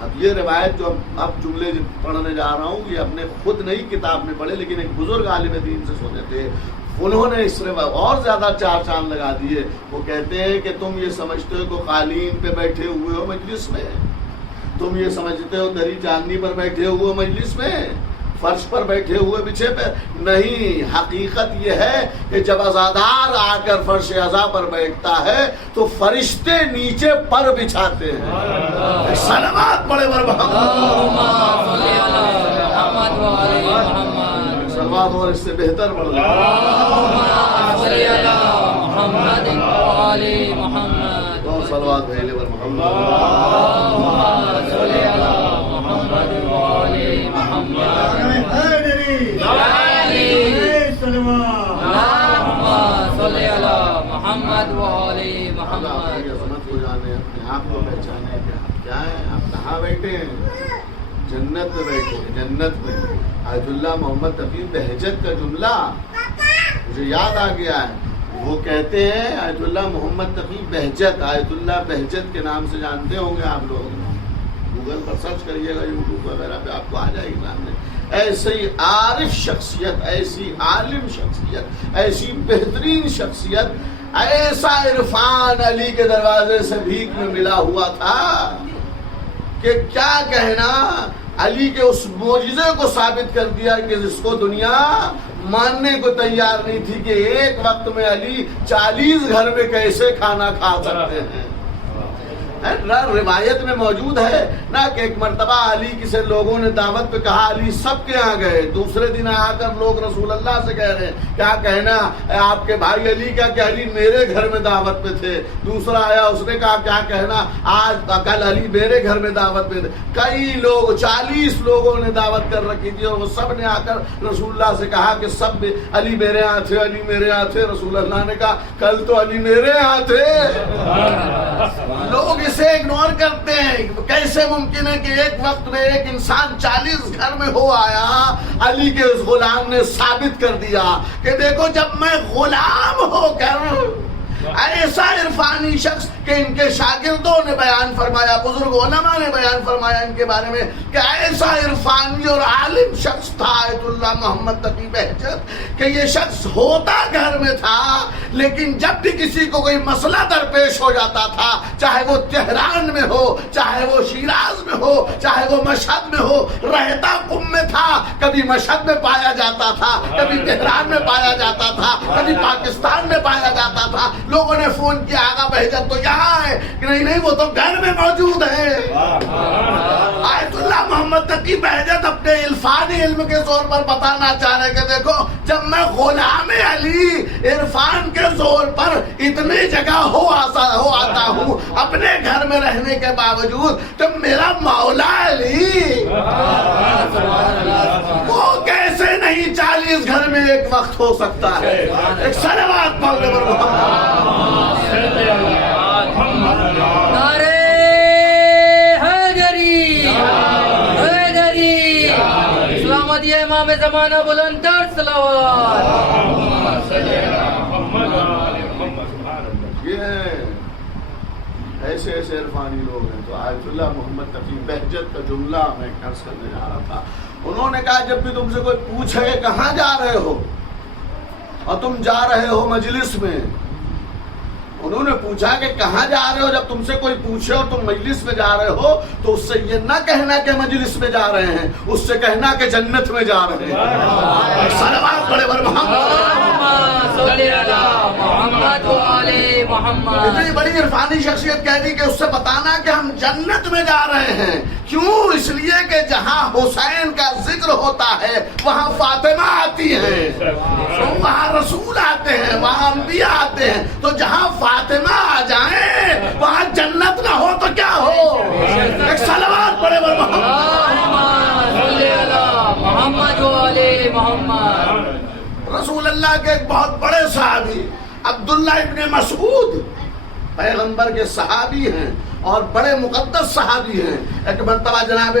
اب یہ روایت جو اب جملے پڑھنے جا رہا ہوں یہ اپنے خود نہیں کتاب میں پڑھے لیکن ایک بزرگ عالم دین سے سنے تھے. انہوں نے اس روایت اور زیادہ چار چاند لگا دیے. وہ کہتے ہیں کہ تم یہ سمجھتے ہو کہ قالین پہ بیٹھے ہوئے ہو مجلس میں، تم یہ سمجھتے ہو دری چاندنی پر بیٹھے ہوئے ہو مجلس میں، فرش پر بیٹھے ہوئے بچھے پہ نہیں. حقیقت یہ ہے کہ جب عزادار آ کر فرش عزا پر بیٹھتا ہے تو فرشتے نیچے پر بچھاتے ہیں. صلوات پڑھے بر صلوات اور اس سے بہتر پڑھ لیں. صلوات بھیجے بر عظمت کو جانے، اپنے آپ کو پہچانے کیا ہے. آپ کہاں بیٹھے ہیں؟ جنت میں بیٹھے ہیں. جنت میں آیت اللہ محمد تقی بہجت کا جملہ مجھے یاد آ گیا ہے. وہ کہتے ہیں آیت اللہ محمد تقی بہجت، آیت اللہ بہجت کے نام سے جانتے ہوں گے آپ لوگ. گوگل پر سرچ کریے گا، یوٹیوب وغیرہ پہ آپ کو آ جائے گی سامنے. ایسی عارف شخصیت، ایسی عالم شخصیت، ایسی بہترین شخصیت، ایسا عرفان علی کے دروازے سے بھیک میں ملا ہوا تھا کہ کیا کہنا. علی کے اس معجزے کو ثابت کر دیا کہ جس کو دنیا ماننے کو تیار نہیں تھی کہ ایک وقت میں علی 40 گھر میں کیسے کھانا کھا سکتے ہیں. نہ روایت میں موجود ہے نہ کہ ایک مرتبہ علی کسی لوگوں نے دعوت پہ کہا، علی سب کے یہاں گئے، دوسرے دن آ کر لوگ رسول اللہ سے کہہ رہے ہیں کیا کہنا آپ کے بھائی علی کا کہ علی میرے گھر میں دعوت پہ تھے، دوسرا آیا اس نے کہا کیا کہنا آج کل علی میرے گھر میں دعوت پہ تھے، کئی لوگ 40 لوگوں نے دعوت کر رکھی تھی اور وہ سب نے آ کر رسول اللہ سے کہا کہ سب علی میرے یہاں تھے، علی میرے یہاں تھے۔ رسول اللہ نے کہا کل تو علی میرے یہاں تھے۔ لوگ اسے اگنور کرتے ہیں، کیسے ممکن ہے کہ ایک وقت میں ایک انسان 40 گھر میں ہو آیا؟ علی کے اس غلام نے ثابت کر دیا کہ دیکھو جب میں غلام ہو کر ایسا عرفانی شخص کہ ان کے شاگردوں نے بیان فرمایا، بزرگ علماء نے بیان فرمایا ان کے بارے میں کہ ایسا عرفانی اور عالم شخص تھا آیت اللہ محمد تقی بہجت کہ یہ شخص ہوتا گھر میں تھا، لیکن جب بھی کسی کو کوئی مسئلہ درپیش ہو جاتا تھا، چاہے وہ تہران میں ہو، چاہے وہ شیراز میں ہو، چاہے وہ مشہد میں ہو، رہتا قم میں تھا، کبھی مشہد میں پایا جاتا تھا، کبھی تہران میں پایا جاتا تھا، کبھی پاکستان میں پایا جاتا تھا۔ لوگوں نے فون کیا آقا بہجت تو یہاں ہے کہ نہیں وہ تو گھر میں موجود ہے۔ آیت اللہ محمد تقی بہجت اپنے عرفانی علم کے زور پر بتانا چاہ رہے کہ دیکھو جب میں غلام علی عرفان کے زور پر اتنی جگہ ہو آتا ہوں اپنے گھر میں رہنے کے باوجود، تو میرا مولا علی وہ کیسے نہیں 40 گھر میں ایک وقت ہو سکتا ہے؟ ایک صلوات پڑھنے پر نعرے حیدری حیدری، سلامت یہ امام زمانہ بلند تر صلوات۔ یہ ایسے ایسے عرفانی لوگ ہیں۔ تو آیت اللہ محمد تقی بہجت کا جملہ میں عرض کرنے جا رہا تھا، انہوں نے کہا جب بھی تم سے کوئی پوچھے کہاں جا رہے ہو اور تم جا رہے ہو مجلس میں، انہوں نے پوچھا کہ کہاں جا رہے ہو، جب تم سے کوئی پوچھے اور تم مجلس میں جا رہے ہو تو اس سے یہ نہ کہنا کہ مجلس میں جا رہے ہیں، اس سے کہنا کہ جنت میں جا رہے ہیں۔ صلوات پڑھے بر محمد۔ اتنی بڑی عرفانی شخصیت کہہ دی کہ اس سے بتانا کہ ہم جنت میں جا رہے ہیں۔ کیوں؟ اس لیے کہ جہاں حسین کا ذکر ہوتا ہے وہاں فاطمہ آتی ہے، وہاں رسول آتے ہیں، وہاں انبیاء آتے ہیں، تو جہاں فاطمہ آ جائیں وہاں جنت نہ ہو تو کیا ہو؟ ایک صلوات پڑھے بر محمد علی محمد۔ رسول اللہ کے ایک بہت بڑے صحابی عبداللہ ابن مسعود پیغمبر کے صحابی ہیں اور بڑے مقدس صحابی ہیں۔ ایک مرتبہ جناب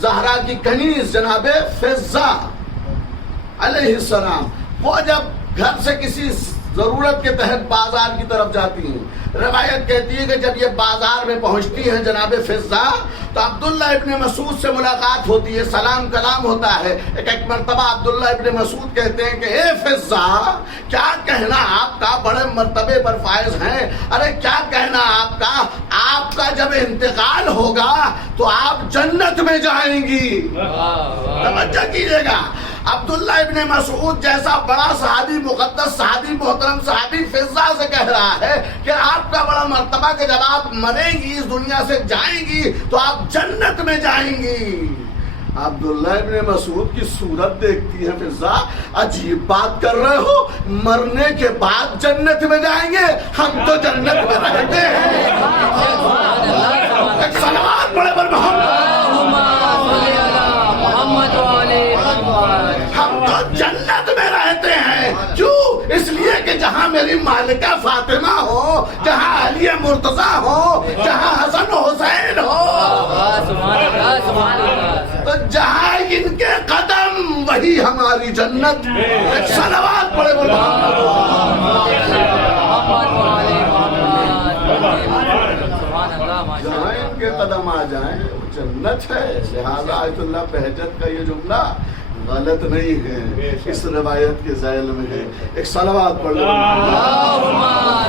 زہرا کی کنیز جناب فضہ علیہ السلام وہ جب گھر سے کسی ضرورت کے تحت بازار کی طرف جاتی ہیں، روایت کہتی ہے کہ جب یہ بازار میں پہنچتی ہیں جناب فضہ تو عبداللہ ابن مسعود سے ملاقات ہوتی ہے، سلام کلام ہوتا ہے۔ ایک مرتبہ عبداللہ ابن مسعود کہتے ہیں کہ اے فضہ کیا کہنا آپ کا، بڑے مرتبے پر فائز ہیں، ارے کیا کہنا آپ کا جب انتقال ہوگا تو آپ جنت میں جائیں گی۔ توجہ کیجئے گا، عبداللہ ابن مسعود جیسا بڑا صحابی، مقدس صحابی، محترم صحابی فضہ سے کہہ رہا ہے کہ آپ کا بڑا مرتبہ کہ جب آپ مریں گی، اس دنیا سے جائیں گی تو آپ جنت میں جائیں گی۔ عبداللہ ابن مسعود کی صورت دیکھتی ہے فضہ، عجیب بات کر رہے ہو، مرنے کے بعد جنت میں جائیں گے؟ ہم تو جنت میں رہتے ہیں۔ ایک صلوات پڑھے بر ہم تو جنت میں رہتے ہیں۔ کیوں؟ اس لیے کہ جہاں میری مالکہ فاطمہ ہو، جہاں علی مرتضیٰ ہو، جہاں حسن حسین ہو، تو جہاں ان کے قدم وہی ہماری جنت۔ ایک صلوات پڑھے بول جہاں ان کے قدم آ جائیں وہ جنت ہے۔ لہذا آیت اللہ بہجت کا یہ جملہ غلط نہیں ہے، اس روایت کے ذیل میں ہے۔ ایک صلوات پڑھ لو اللہم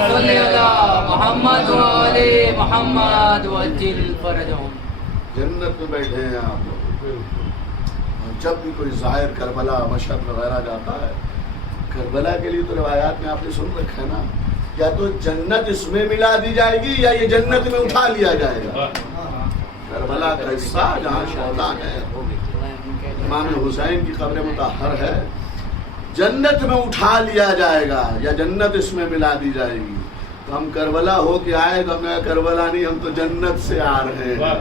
صلی علی محمد و علی محمد وجل فرجہم۔ جنت میں بیٹھے ہیں آپ لوگ، جب بھی کوئی ظاہر کربلا مشہد وغیرہ جاتا ہے، کربلا کے لیے تو روایات میں آپ نے سن رکھا ہے نا یا تو جنت اس میں ملا دی جائے گی یا یہ جنت میں اٹھا لیا جائے گا. کربلا کا حصہ جہاں شہداء ہے، امام حسین کی قبر مطہر ہے، جنت میں اٹھا لیا جائے گا یا جنت اس میں ملا دی جائے گی. تو ہم کربلا ہو کے آئے تو ہمیں کربلا نہیں، ہم تو جنت سے آ رہے ہیں.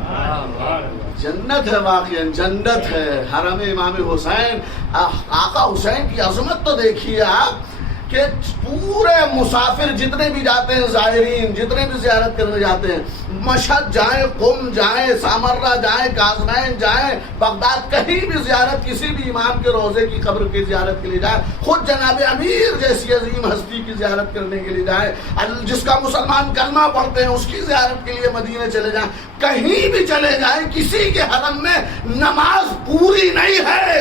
جنت ہے، واقعا جنت ہے حرم امام حسین. آقا حسین کی عظمت تو دیکھیے آپ کہ پورے مسافر جتنے بھی جاتے ہیں، زائرین جتنے بھی زیارت کرنے جاتے ہیں، مشہد جائیں، قم جائیں، سامرہ جائیں، کاظمین جائیں، بغداد، کہیں بھی زیارت کسی بھی امام کے روضے کی قبر کی زیارت کے لیے جائیں، خود جناب امیر جیسی عظیم ہستی کی زیارت کرنے کے لیے جائیں، جس کا مسلمان کلمہ پڑھتے ہیں اس کی زیارت کے لیے مدینے چلے جائیں، کہیں بھی چلے جائیں، کسی کے حرم میں نماز پوری نہیں ہے.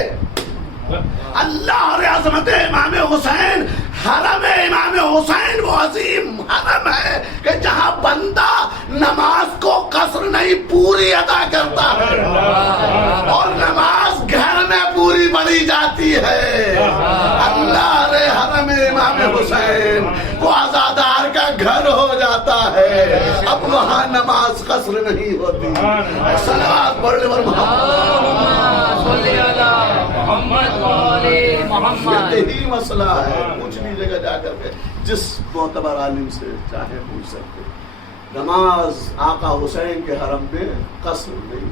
اللہ اور عظمت امام حسین، حرم امام حسین وہ عظیم حرم ہے کہ جہاں بندہ نماز کو قصر نہیں پوری ادا کرتا ہے اور نماز گھر میں پوری پڑھی جاتی ہے. اللہ رے حرم امام حسین وہ عزادار کا گھر ہو جاتا ہے، اب وہاں نماز قصر نہیں ہوتی. صلوات پڑھ لے یہی مسئلہ ہے. کچھ بھی جگہ جا کر کے جس معتبر عالم سے چاہے پوچھ سکتے، نماز آقا حسین کے حرم میں قصر نہیں،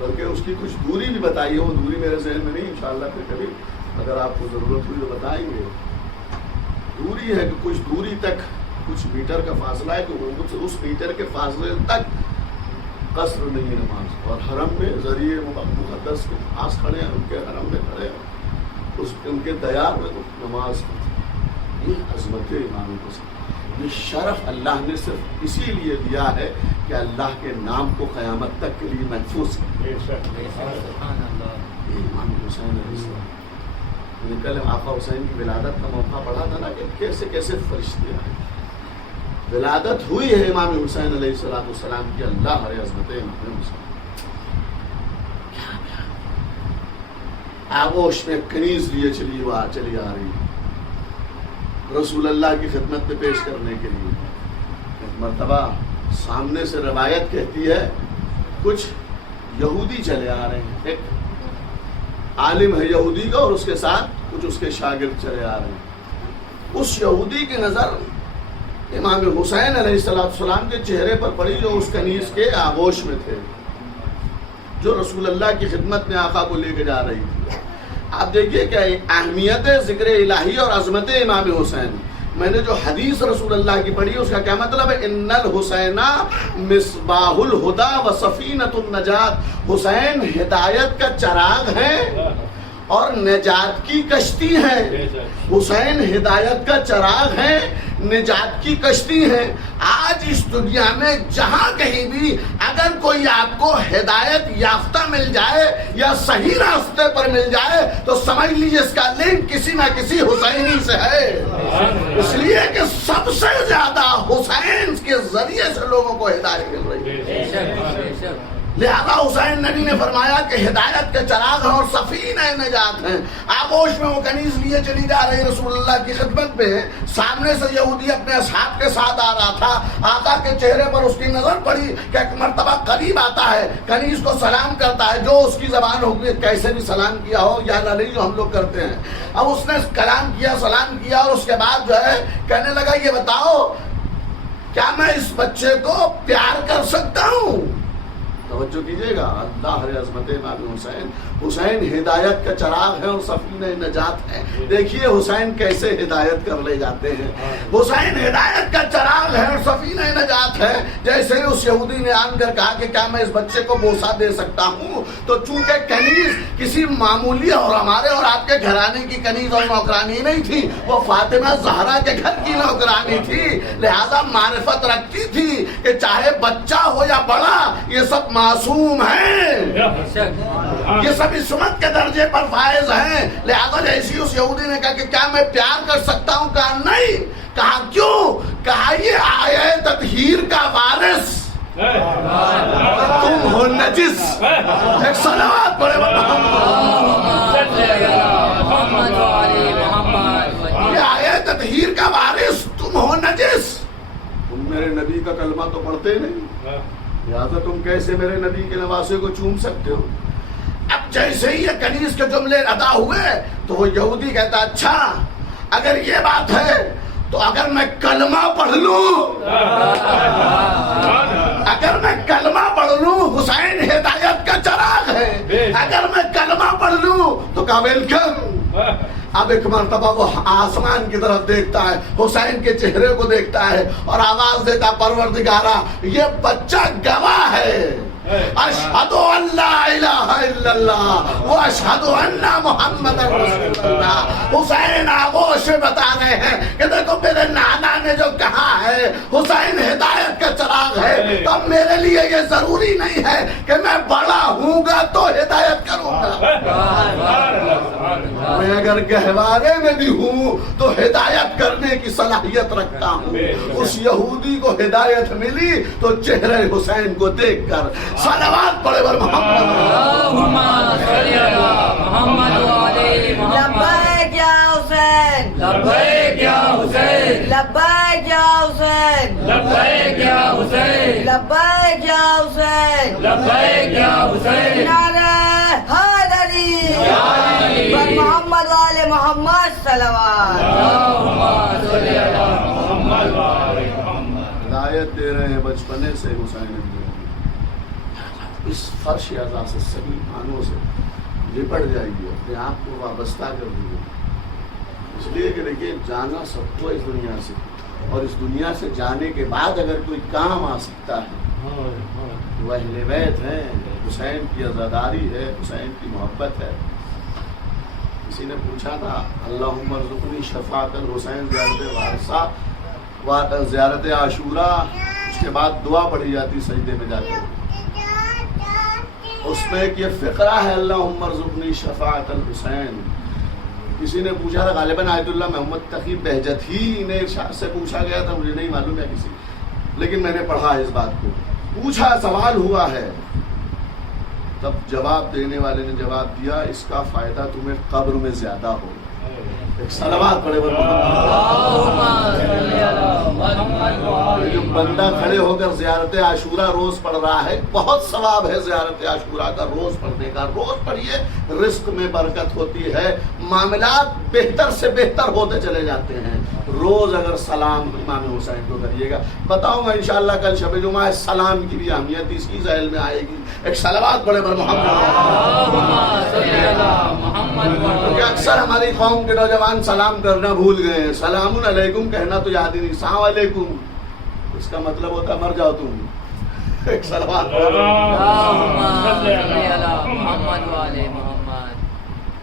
بلکہ اس کی کچھ دوری بھی بتائیے. وہ دوری میرے ذہن میں نہیں، انشاءاللہ پھر کبھی اگر آپ کو ضرورت ہوئی تو بتائیں گے. دوری ہے کہ کچھ دوری تک کچھ میٹر کا فاصلہ ہے کہ اس میٹر کے فاصلے تک قصر نہیں نماز. اور حرم میں ذریعے مقدس کے پاس کھڑے ہیں، ان کے حرم میں کھڑے ہیں، ان کے دیار میں تو نماز. یہ عظمت امام حسین، یہ شرف اللہ نے صرف اسی لیے دیا ہے کہ اللہ کے نام کو قیامت تک کے لیے محفوظ کرے. امام حسین علیہ السلام، کل آقا حسین کی ولادت کا موقع پڑا تھا نا کہ کیسے کیسے فرشتے آئے. ولادت ہوئی ہے امام حسین علیہ السلام کی. اللہ ہر عظمت امام حسین. آغوش میں کنیز لیے چلی آ رہی رسول اللہ کی خدمت میں پیش کرنے کے لیے. ایک مرتبہ سامنے سے روایت کہتی ہے کچھ یہودی چلے آ رہے ہیں، ایک عالم ہے یہودی کا اور اس کے ساتھ کچھ اس کے شاگرد چلے آ رہے ہیں. اس یہودی کی نظر امام حسین علیہ السلام کے چہرے پر پڑی جو اس کنیز کے آغوش میں تھے، جو رسول اللہ کی خدمت میں آقا کو لے کے جا رہی تھی. آپ دیکھیے کیا اہمیت ذکر الہی اور عظمت امام حسین. میں نے جو حدیث رسول اللہ کی پڑھی اس کا کیا مطلب ہے؟ ان الحسین مصباح الہدی و سفینۃ النجات. حسین ہدایت کا چراغ ہے اور نجات کی کشتی ہے. حسین ہدایت کا چراغ ہے، نجات کی کشتی ہے. آج اس دنیا میں جہاں کہیں بھی اگر کوئی آپ کو ہدایت یافتہ مل جائے یا صحیح راستے پر مل جائے تو سمجھ لیجیے اس کا لنک کسی نہ کسی حسینی سے ہے. اس لیے کہ سب سے زیادہ حسین کے ذریعے سے لوگوں کو ہدایت مل رہی ہے. لہذا حسین نبی نے فرمایا کہ ہدایت کے چراغ ہیں اور سفینہ نجات ہیں. آغوش میں وہ کنیز لیے چلی جا رہی رسول اللہ کی خدمت میں. سامنے سے یہودی اپنے اصحاب کے ساتھ آ رہا تھا. آقا کے چہرے پر اس کی نظر پڑی کہ ایک مرتبہ قریب آتا ہے، کنیز کو سلام کرتا ہے، جو اس کی زبان ہوگی کیسے بھی سلام کیا ہو یا نہیں جو ہم لوگ کرتے ہیں. اب اس نے کلام کیا، سلام کیا اور اس کے بعد جو ہے کہنے لگا یہ بتاؤ کیا میں اس بچے کو پیار کر سکتا ہوں؟ توجہ کیجئے گا، اللہ ہر عظمت امام حسین. حسین ہدایت کا چراغ ہے اور سفینہ نجات ہے. دیکھیے حسین کیسے ہدایت کر لے جاتے ہیں. حسین ہدایت کا چراغ ہے اور سفینہ نجات ہے. جیسے ہی اس یہودی نے آن کر کہا کہ کیا میں اس بچے کو بوسہ دے سکتا ہوں، تو چونکہ کنیز کسی معمولی اور ہمارے اور آپ کے گھرانے کی کنیز اور نوکرانی نہیں تھی، وہ فاطمہ زہرا کے گھر کی نوکرانی تھی، لہذا معرفت رکھتی تھی کہ چاہے بچہ ہو یا بڑا یہ سب معصوم ہیں، یہ سب عصمت کے درجے پر فائز ہیں. لہذا جیسی اس یہودی نے کہا کہ کیا میں پیار کر سکتا ہوں؟ کہا نہیں. کہا کیوں؟ کہا یہ آیہ تطہیر کا وارث تم ہو نجس. ایک صلوات پڑھے یہ آیہ تطہیر کا وارث تم ہو نجس. کا کلمہ تو پڑھتے نہیں، لہٰذا تم کیسے میرے نبی کے نواسے کو چوم سکتے ہو؟ اب جیسے ہی یہ کنیز کے جملے ادا ہوئے تو وہ یہودی کہتا اچھا اگر یہ بات ہے تو اگر میں کلمہ پڑھ لوں، اگر میں کلمہ پڑھ لوں، حسین ہدایت کا چراغ ہے، اگر میں کلمہ پڑھ لوں تو کہا ویلکم۔ اب ایک مرتبہ وہ آسمان کی طرف دیکھتا ہے، حسین کے چہرے کو دیکھتا ہے اور آواز دیتا پروردگارا یہ بچہ گواہ ہے، اشہد ان لا الہ الا اللہ و اشہد ان محمد رسول اللہ۔ حسین آغوش میں بتا رہے ہیں کہ دیکھو میرے نانا نے جو کہا ہے حسین ہدایت کا چراغ ہے، تو اب میرے لیے یہ ضروری نہیں ہے کہ میں بڑا ہوں گا تو ہدایت کروں گا، میں اگر گہوارے میں بھی ہوں تو ہدایت کرنے کی صلاحیت رکھتا ہوں۔ اس یہودی کو ہدایت ملی تو چہرے حسین کو دیکھ کر صلوات پڑھے بر محمد اللہم صلی علی محمد و علی محمد۔ لبیک یا حسین، لبیک یا حسین، لبیک یا حسین، لبیک یا حسین، لبیک یا حسین، لبیک یا حسین، نعرہ حیدری بر محمد و آل محمد صلوات۔ اللہم صلی علی محمد و علی محمد۔ ہدایت دے رہے ہیں بچپنے سے حسین ابن علی، اس فرش اعضا سے صحیح معنوں سے لپٹ جائیے، اپنے آپ کو وابستہ کر دیجیے، اس لیے کہ دیکھیے جانا سب کو اس دنیا سے، اور اس دنیا سے جانے کے بعد اگر کوئی کام آ سکتا ہے وہ اہل بیت ہیں، حسین کی عزاداری ہے، حسین کی محبت ہے۔ کسی نے پوچھا تھا اللہم ارزقنی شفاعت الحسین، زیارت وارثہ، زیارت عاشورہ، اس کے بعد دعا پڑھی جاتی سجدے میں جاتے ہیں، اس میں ایک یہ فقرہ ہے اللہم ارزقنی شفاعت الحسین۔ کسی نے پوچھا تھا غالباً آیت اللہ محمد تقی بہجت ہی نے ارشاد سے پوچھا گیا تھا، مجھے نہیں معلوم ہے کسی، لیکن میں نے پڑھا اس بات کو، پوچھا سوال ہوا ہے، تب جواب دینے والے نے جواب دیا اس کا فائدہ تمہیں قبر میں زیادہ ہو۔ ایک صلوات پڑھے بر محمد۔ جو بندہ کھڑے ہو کر زیارت عاشورہ روز پڑھ رہا ہے، بہت ثواب ہے زیارت عاشورہ کا روز پڑھنے کا، روز پڑھیے، رزق میں برکت ہوتی ہے، معاملات بہتر سے بہتر ہوتے چلے جاتے ہیں۔ روز اگر سلام امام حسین کو کریے گا، بتاؤں گا انشاءاللہ کل شب جمعہ ہے، سلام کی بھی اہمیت اس کی ذہن میں آئے گی۔ ایک صلوات پڑھے بر محمد۔ کیونکہ اکثر ہماری قوم کے نوجوان سلام کرنا بھول گئے ہیں، سلام علیکم کہنا تو یاد ہی نہیں، السلام علیکم اس کا مطلب ہوتا ہے مر جاؤ تم۔ ایک صلوات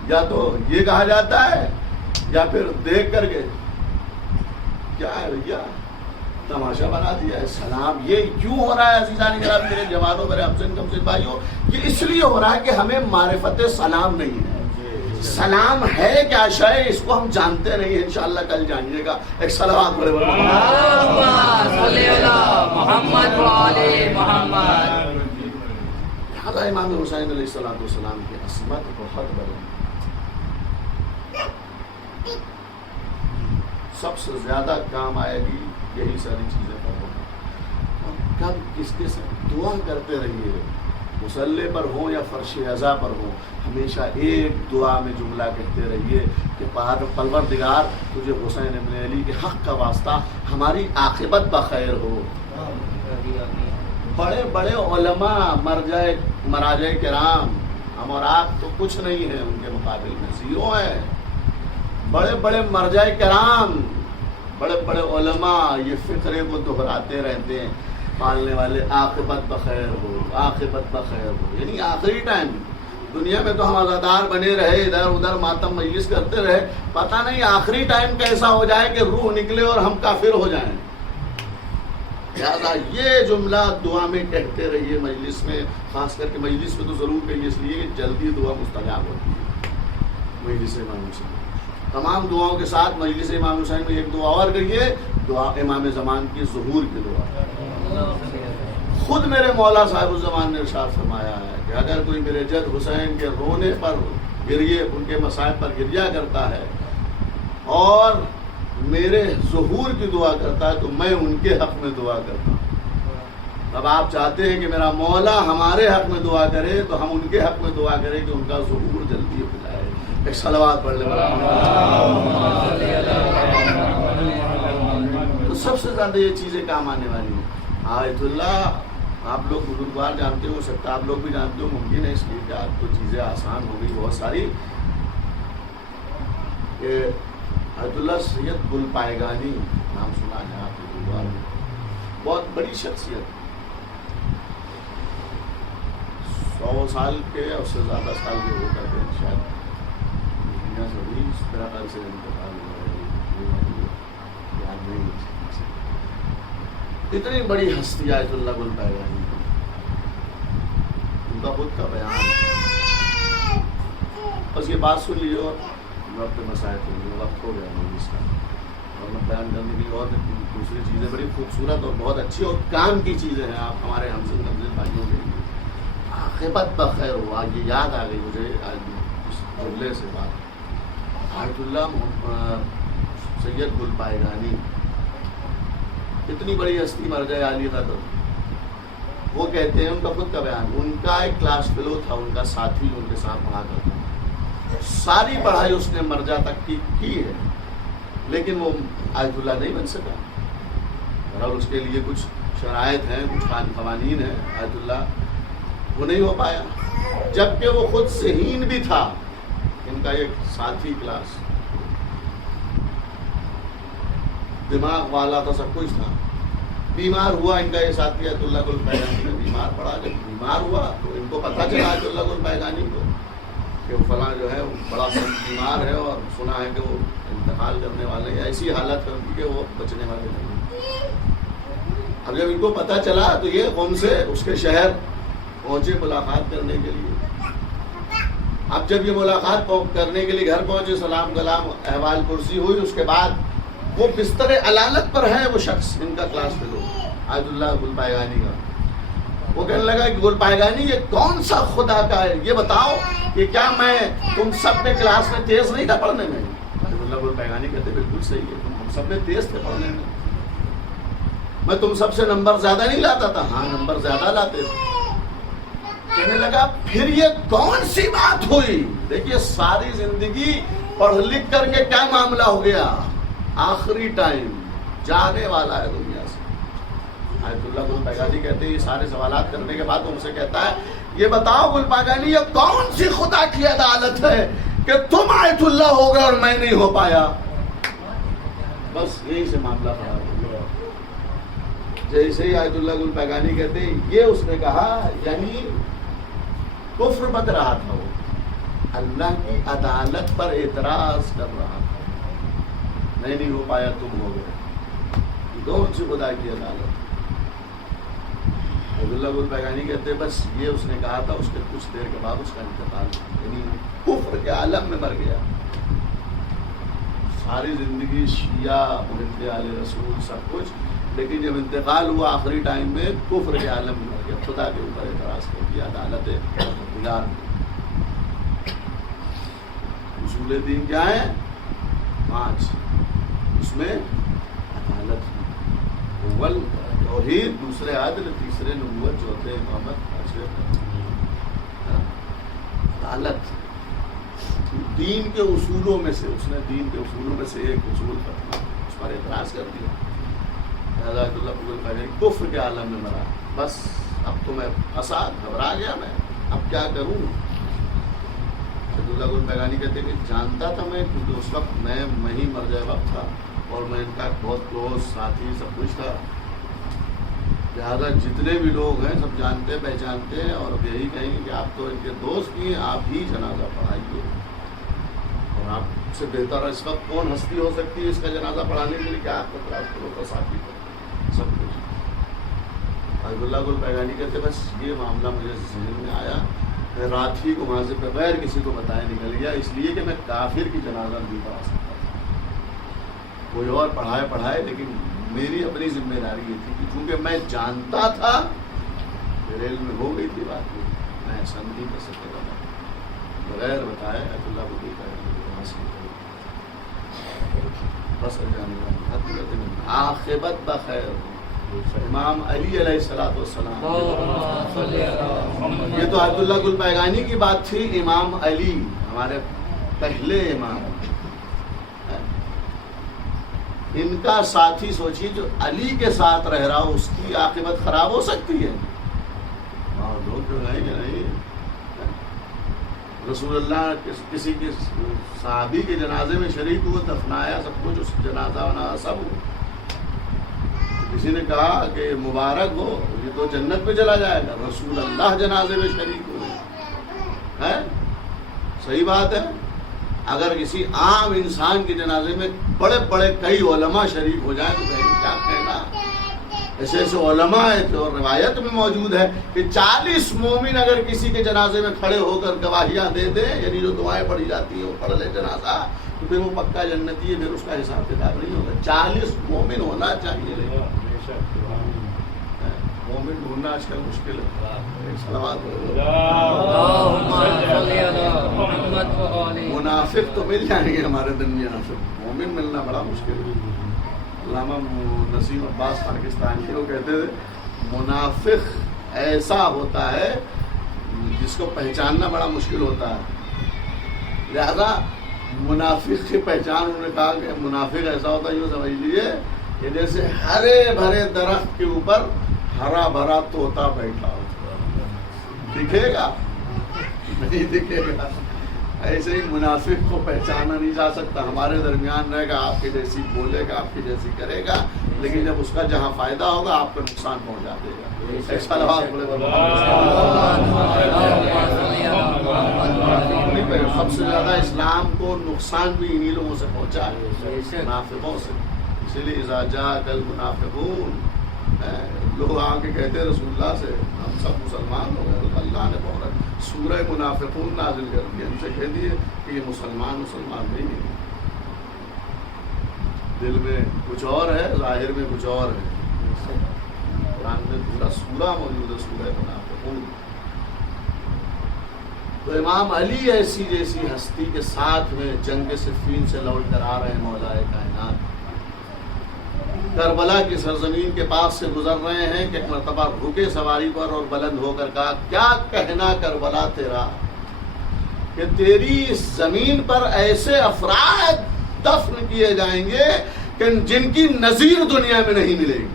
یا تو یہ کہا جاتا ہے یا پھر دیکھ کر کے کیا ہے بھیا تماشا بنا دیا ہے، سلام یہ کیوں ہو رہا ہے عزیزان گرامی میرے جوانوں میرے ہمسن کمسن بھائیوں؟ یہ اس لیے ہو رہا ہے کہ ہمیں معرفت سلام نہیں ہے۔ سلام ہے کیا شے اس کو ہم جانتے نہیں ہیں، انشاءاللہ کل جانیے گا۔ ایک صلوات پڑھے محمد و علی محمد۔ لہٰذا امام حسین علیہ السلام کی عصمت بہت بڑی، سب سے زیادہ کام آئے گی یہی ساری چیزیں پر ہوگا۔ کب کس کے ساتھ دعا کرتے رہیے، مصلی پر ہوں یا فرش عزا پر ہوں، ہمیشہ ایک دعا میں جملہ کہتے رہیے کہ پروردگار تجھے حسین ابن علی کے حق کا واسطہ ہماری عاقبت بخیر ہو۔ بڑے بڑے علماء مراجع کرام، ہم اور آپ تو کچھ نہیں ہیں ان کے مقابل میں، زیرو ہیں۔ بڑے بڑے مرجع کرام، بڑے بڑے علماء یہ فقرے کو دہراتے رہتے ہیں، پالنے والے عاقبت بخیر ہو، عاقبت بخیر ہو، یعنی آخری ٹائم۔ دنیا میں تو ہم عزادار بنے رہے، ادھر ادھر ماتم مجلس کرتے رہے، پتہ نہیں آخری ٹائم کیسا ہو جائے کہ روح نکلے اور ہم کافر ہو جائیں۔ لہٰذا یہ جملہ دعا میں کہتے رہیے مجلس میں، خاص کر کے مجلس میں تو ضرور کہیے، اس لیے کہ جلدی دعا مستجاب ہوتی ہے مجلس امام حسین۔ تمام دعاؤں کے ساتھ مجلس امام حسین میں ایک دعا اور کریے، دعا امام زمان کی ظہور کی دعا۔ خود میرے مولا صاحب الزمان نے ارشاد فرمایا ہے کہ اگر کوئی میرے جد حسین کے رونے پر گریے، ان کے مصائب پر گریا کرتا ہے اور میرے ظہور کی دعا کرتا ہے تو میں ان کے حق میں دعا کرتا ہوں۔ اب آپ چاہتے ہیں کہ میرا مولا ہمارے حق میں دعا کرے تو ہم ان کے حق میں دعا کریں کہ ان کا ظہور جلدی ہو جائے. ایک صلوات پڑھ لیں. تو سب سے زیادہ یہ چیزیں کام آنے والی ہیں. آیت اللہ آپ لوگ بزرگوار جانتے ہو سکتا آپ لوگ بھی جانتے ہو, ممکن ہے اس لیے کہ آپ کو چیزیں آسان ہو گئی بہت ساری. کہ آیت اللہ سید گل پائگانی نام سنا ہے آپ نے بزرگوار میں, بہت بڑی شخصیت, 100 سال کے اور سے زیادہ سال کے ہو کرتے ہیں شاید دنیا سے بھی اس طرح کا سے انتقال ہوا ہے, یاد نہیں. اتنی بڑی ہستی آیت اللہ گل پائگانی, ان کا خود کا بیان. بس یہ بات سن لیجیے اور وقت مسائل وقت ہو گیا نہیں اس کا, اور میں بیان کرنے کے لیے اور دوسری چیزیں بڑی خوبصورت اور بہت اچھی اور کام کی چیزیں ہیں آپ ہمارے ہم سے نمزل بھائیوں کے لیے. عاقبت بخیر ہوا, یہ یاد آ گئی مجھے آج اس جملے سے بات. آیت اللہ سید گل پائگانی اتنی بڑی ہستی مر جائے عالی قدر. وہ کہتے ہیں ان کا خود کا بیان, ان کا ایک کلاس فیلو تھا, ان کا ساتھی ان کے ساتھ پڑھا کرتا تھا, ساری پڑھائی اس نے مرجع تک کی ہے, لیکن وہ آیت اللہ نہیں بن سکا. اور اس کے لیے کچھ شرائط ہیں, کچھ قوانین ہیں, آیت اللہ وہ نہیں ہو پایا. جبکہ وہ خود ذہین بھی تھا. ان کا ایک ساتھی کلاس دماغ والا تھا, سب کچھ تھا. بیمار ہوا ان کا یہ ساتھی آیت اللہ گل پائگانی میں, بیمار پڑا. جب بیمار ہوا تو ان کو پتہ چلا آیت اللہ گل پائگانی کو کہ وہ فلاں جو ہے وہ بڑا سخت بیمار ہے اور سنا ہے کہ وہ انتقال کرنے والے ہیں, ایسی حالت ہے ان کی کہ وہ بچنے والے نہیں. اب جب ان کو پتہ چلا تو یہ قوم سے اس کے شہر پہنچے ملاقات کرنے کے لیے. اب جب یہ ملاقات کرنے کے لیے گھر پہنچے, سلام کلام احوال پرسی ہوئی, اس کے بعد وہ بستر علالت پر ہے وہ شخص, ان کا کلاس فیلو آیت اللہ گل پائگانی کا. وہ کہنے لگا کہ گل پائگانی یہ کون سا خدا کا ہے, یہ بتاؤ کہ کیا میں تم سب میں کلاس میں تیز نہیں تھا پڑھنے میں. آیت اللہ گل پائگانی کہتے بالکل صحیح ہے, ہم سب میں تیز تھے پڑھنے میں, میں تم سب سے نمبر زیادہ نہیں لاتا تھا. ہاں نمبر زیادہ لاتے تھے. کہنے لگا پھر یہ کون سی بات ہوئی. دیکھیے ساری زندگی پڑھ لکھ کر کے کیا معاملہ ہو گیا, آخری ٹائم جانے والا ہے دنیا سے. آیت اللہ گل پائگانی کہتے ہیں یہ سارے سوالات کرنے کے بعد ان سے کہتا ہے یہ بتاؤ گل پائگانی یہ کون سی خدا کی عدالت ہے کہ تم آیت اللہ ہو گئے اور میں نہیں ہو پایا. بس یہی سے معاملہ خراب ہو گیا. جیسے ہی آیت اللہ گل پائگانی کہتے ہیں یہ اس نے کہا, یعنی کفر بت رہا تھا, وہ اللہ کی عدالت پر اعتراض کر رہا تھا. میں نہیں ہو پایا تم ہو گئے, کون سی خدا کی عدالت. آیت اللہ گل پائگانی کہتے ہیں بس یہ اس نے کہا تھا, اس کے کچھ دیر کے بعد اس کا انتقال, یعنی کفر کے عالم میں مر گیا. ساری زندگی شیعہ محب آل رسول سب کچھ, لیکن جب انتقال ہوا آخری ٹائم میں کفر کے عالم میں مر گیا. خدا کے اوپر اعتراض کر دیا. عدالت پرگزار. اصول دین کیا ہے؟ 5. اس میں عدالت, اول توحید, دوسرے عدل, تیسرے نبوت, چوتھے امامت, پانچویں عدالت. دین کے اصولوں میں سے اس نے دین کے اصولوں میں سے ایک اصول پر اس پر اعتراض کر دیا. آیت اللہ گل پائگانی کفر کے عالم میں مرا. بس اب تو میں پھنسا, گھبرا گیا میں, اب کیا کروں. آیت اللہ گل پائگانی کہتے ہیں کہ جانتا تھا میں, کیونکہ اس وقت میں ہی مر جائے وقت تھا اور میں ان کا بہت کلوز ساتھی سب کچھ تھا. لہٰذا جتنے بھی لوگ ہیں سب جانتے پہچانتے ہیں اور اب یہی کہیں گے کہ آپ تو ان کے دوست بھی ہیں, آپ ہی جنازہ پڑھائیے. اور آپ سے بہتر اس وقت کون ہستی ہو سکتی ہے اس کا جنازہ پڑھانے کے لیے, کیا آپ کا کلاس فیلو کا ساتھی سب کچھ. آیت اللہ گل پائگانی کہتے بس یہ معاملہ مجھے ذہن میں آیا, میں رات ہی کو وہاں سے بغیر کسی کو بتائے نکل گیا, اس لیے کہ میں کافر کی جنازہ نہیں پڑھا سکتا تھا. کوئی اور پڑھائے لیکن میری اپنی ذمہ داری یہ تھی کہ چونکہ میں جانتا تھا, میرے علم میں ہو گئی تھی بات, میں ایسا نہیں کر سکتا تھا بغیر بتائے. آیت اللہ کو دیکھا بس عاقبت بخیر. امام علی علیہ الصلوۃ والسلام. اللهم صل على محمد. یہ تو آیت اللہ گل پیغانی کی بات تھی. امام علی ہمارے پہلے امام، ان کا ساتھی سوچیے جو علی کے ساتھ رہ رہا ہو اس کی عاقبت خراب ہو سکتی ہے. اور لوگ جو ہیں کہ نہیں، رسول اللہ کسی کے صحابی کے جنازے میں شریک ہوئے، دفنایا سب کچھ، اس جنازہ ونا سب ہو. کسی نے کہا کہ مبارک ہو، یہ تو جنت میں چلا جائے گا. رسول اللہ جنازے میں شریک ہوئے ہیں. صحیح بات ہے. اگر کسی عام انسان کے جنازے میں بڑے بڑے کئی علماء شریک ہو جائیں تو کیا کہنا. ایسے ایسے علماء ہیں تو روایت میں موجود ہے کہ 40 مومن اگر کسی کے جنازے میں کھڑے ہو کر گواہیاں دے دیں، یعنی جو دعائیں پڑھی جاتی ہیں وہ پڑھ لے جنازہ، تو پھر وہ پکا جنتی ہے، پھر اس کا حساب کتاب نہیں ہوگا. 40 مومن ہونا چاہیے. مومن ڈھونڈنا آج کل مشکل ہے. صلوات اللهم صل على محمد وآل. منافق تو مل جائیں گے ہمارے درمیان، مومن ملنا بڑا مشکل ہے. علامہ نسیم عباس پاکستانی وہ کہتے تھے منافق ایسا ہوتا ہے جس کو پہچاننا بڑا مشکل ہوتا ہے. لہذا منافق کی پہچان انہوں نے کہا کہ منافق ایسا ہوتا ہے، یوں سمجھ لیجیے کہ جیسے ہرے بھرے درخت کے اوپر ہرا بھرا طوطا بیٹھا ہو. دکھے گا نہیں دکھے گا. ایسے ہی منافق کو پہچانا نہیں جا سکتا. ہمارے درمیان رہے گا، آپ کی جیسی بولے گا، آپ کی جیسی کرے گا، لیکن جب اس کا جہاں فائدہ ہوگا آپ کو نقصان پہنچا دے گا. ایسا لحاظ سب سے زیادہ اسلام کو نقصان بھی انہی لوگوں سے پہنچا ہے، منافقوں سے. اسی لیے اذا جاءک المنافقون، لوگ آ کے کہتے ہیں رسول اللہ سے ہم سب مسلمان ہو گئے، تو اللہ نے بہت سورہ منافقون نازل کر دی، ہم سے کہہ دیے کہ یہ مسلمان نہیں ہے. دل میں کچھ اور ہے، ظاہر میں کچھ اور ہے. قرآن میں پورا سورہ موجود ہے، سورہ منافقون. تو امام علی ایسی جیسی ہستی کے ساتھ میں جنگ صفین سے لوٹ کر آ رہے ہیں مولا کائنات. کربلا کی سرزمین کے پاس سے گزر رہے ہیں کہ ایک مرتبہ رکے سواری پر اور بلند ہو کر کہا کیا کہنا کربلا تیرا کہ تیری اس زمین پر ایسے افراد دفن کیے جائیں گے کہ جن کی نظیر دنیا میں نہیں ملے گی.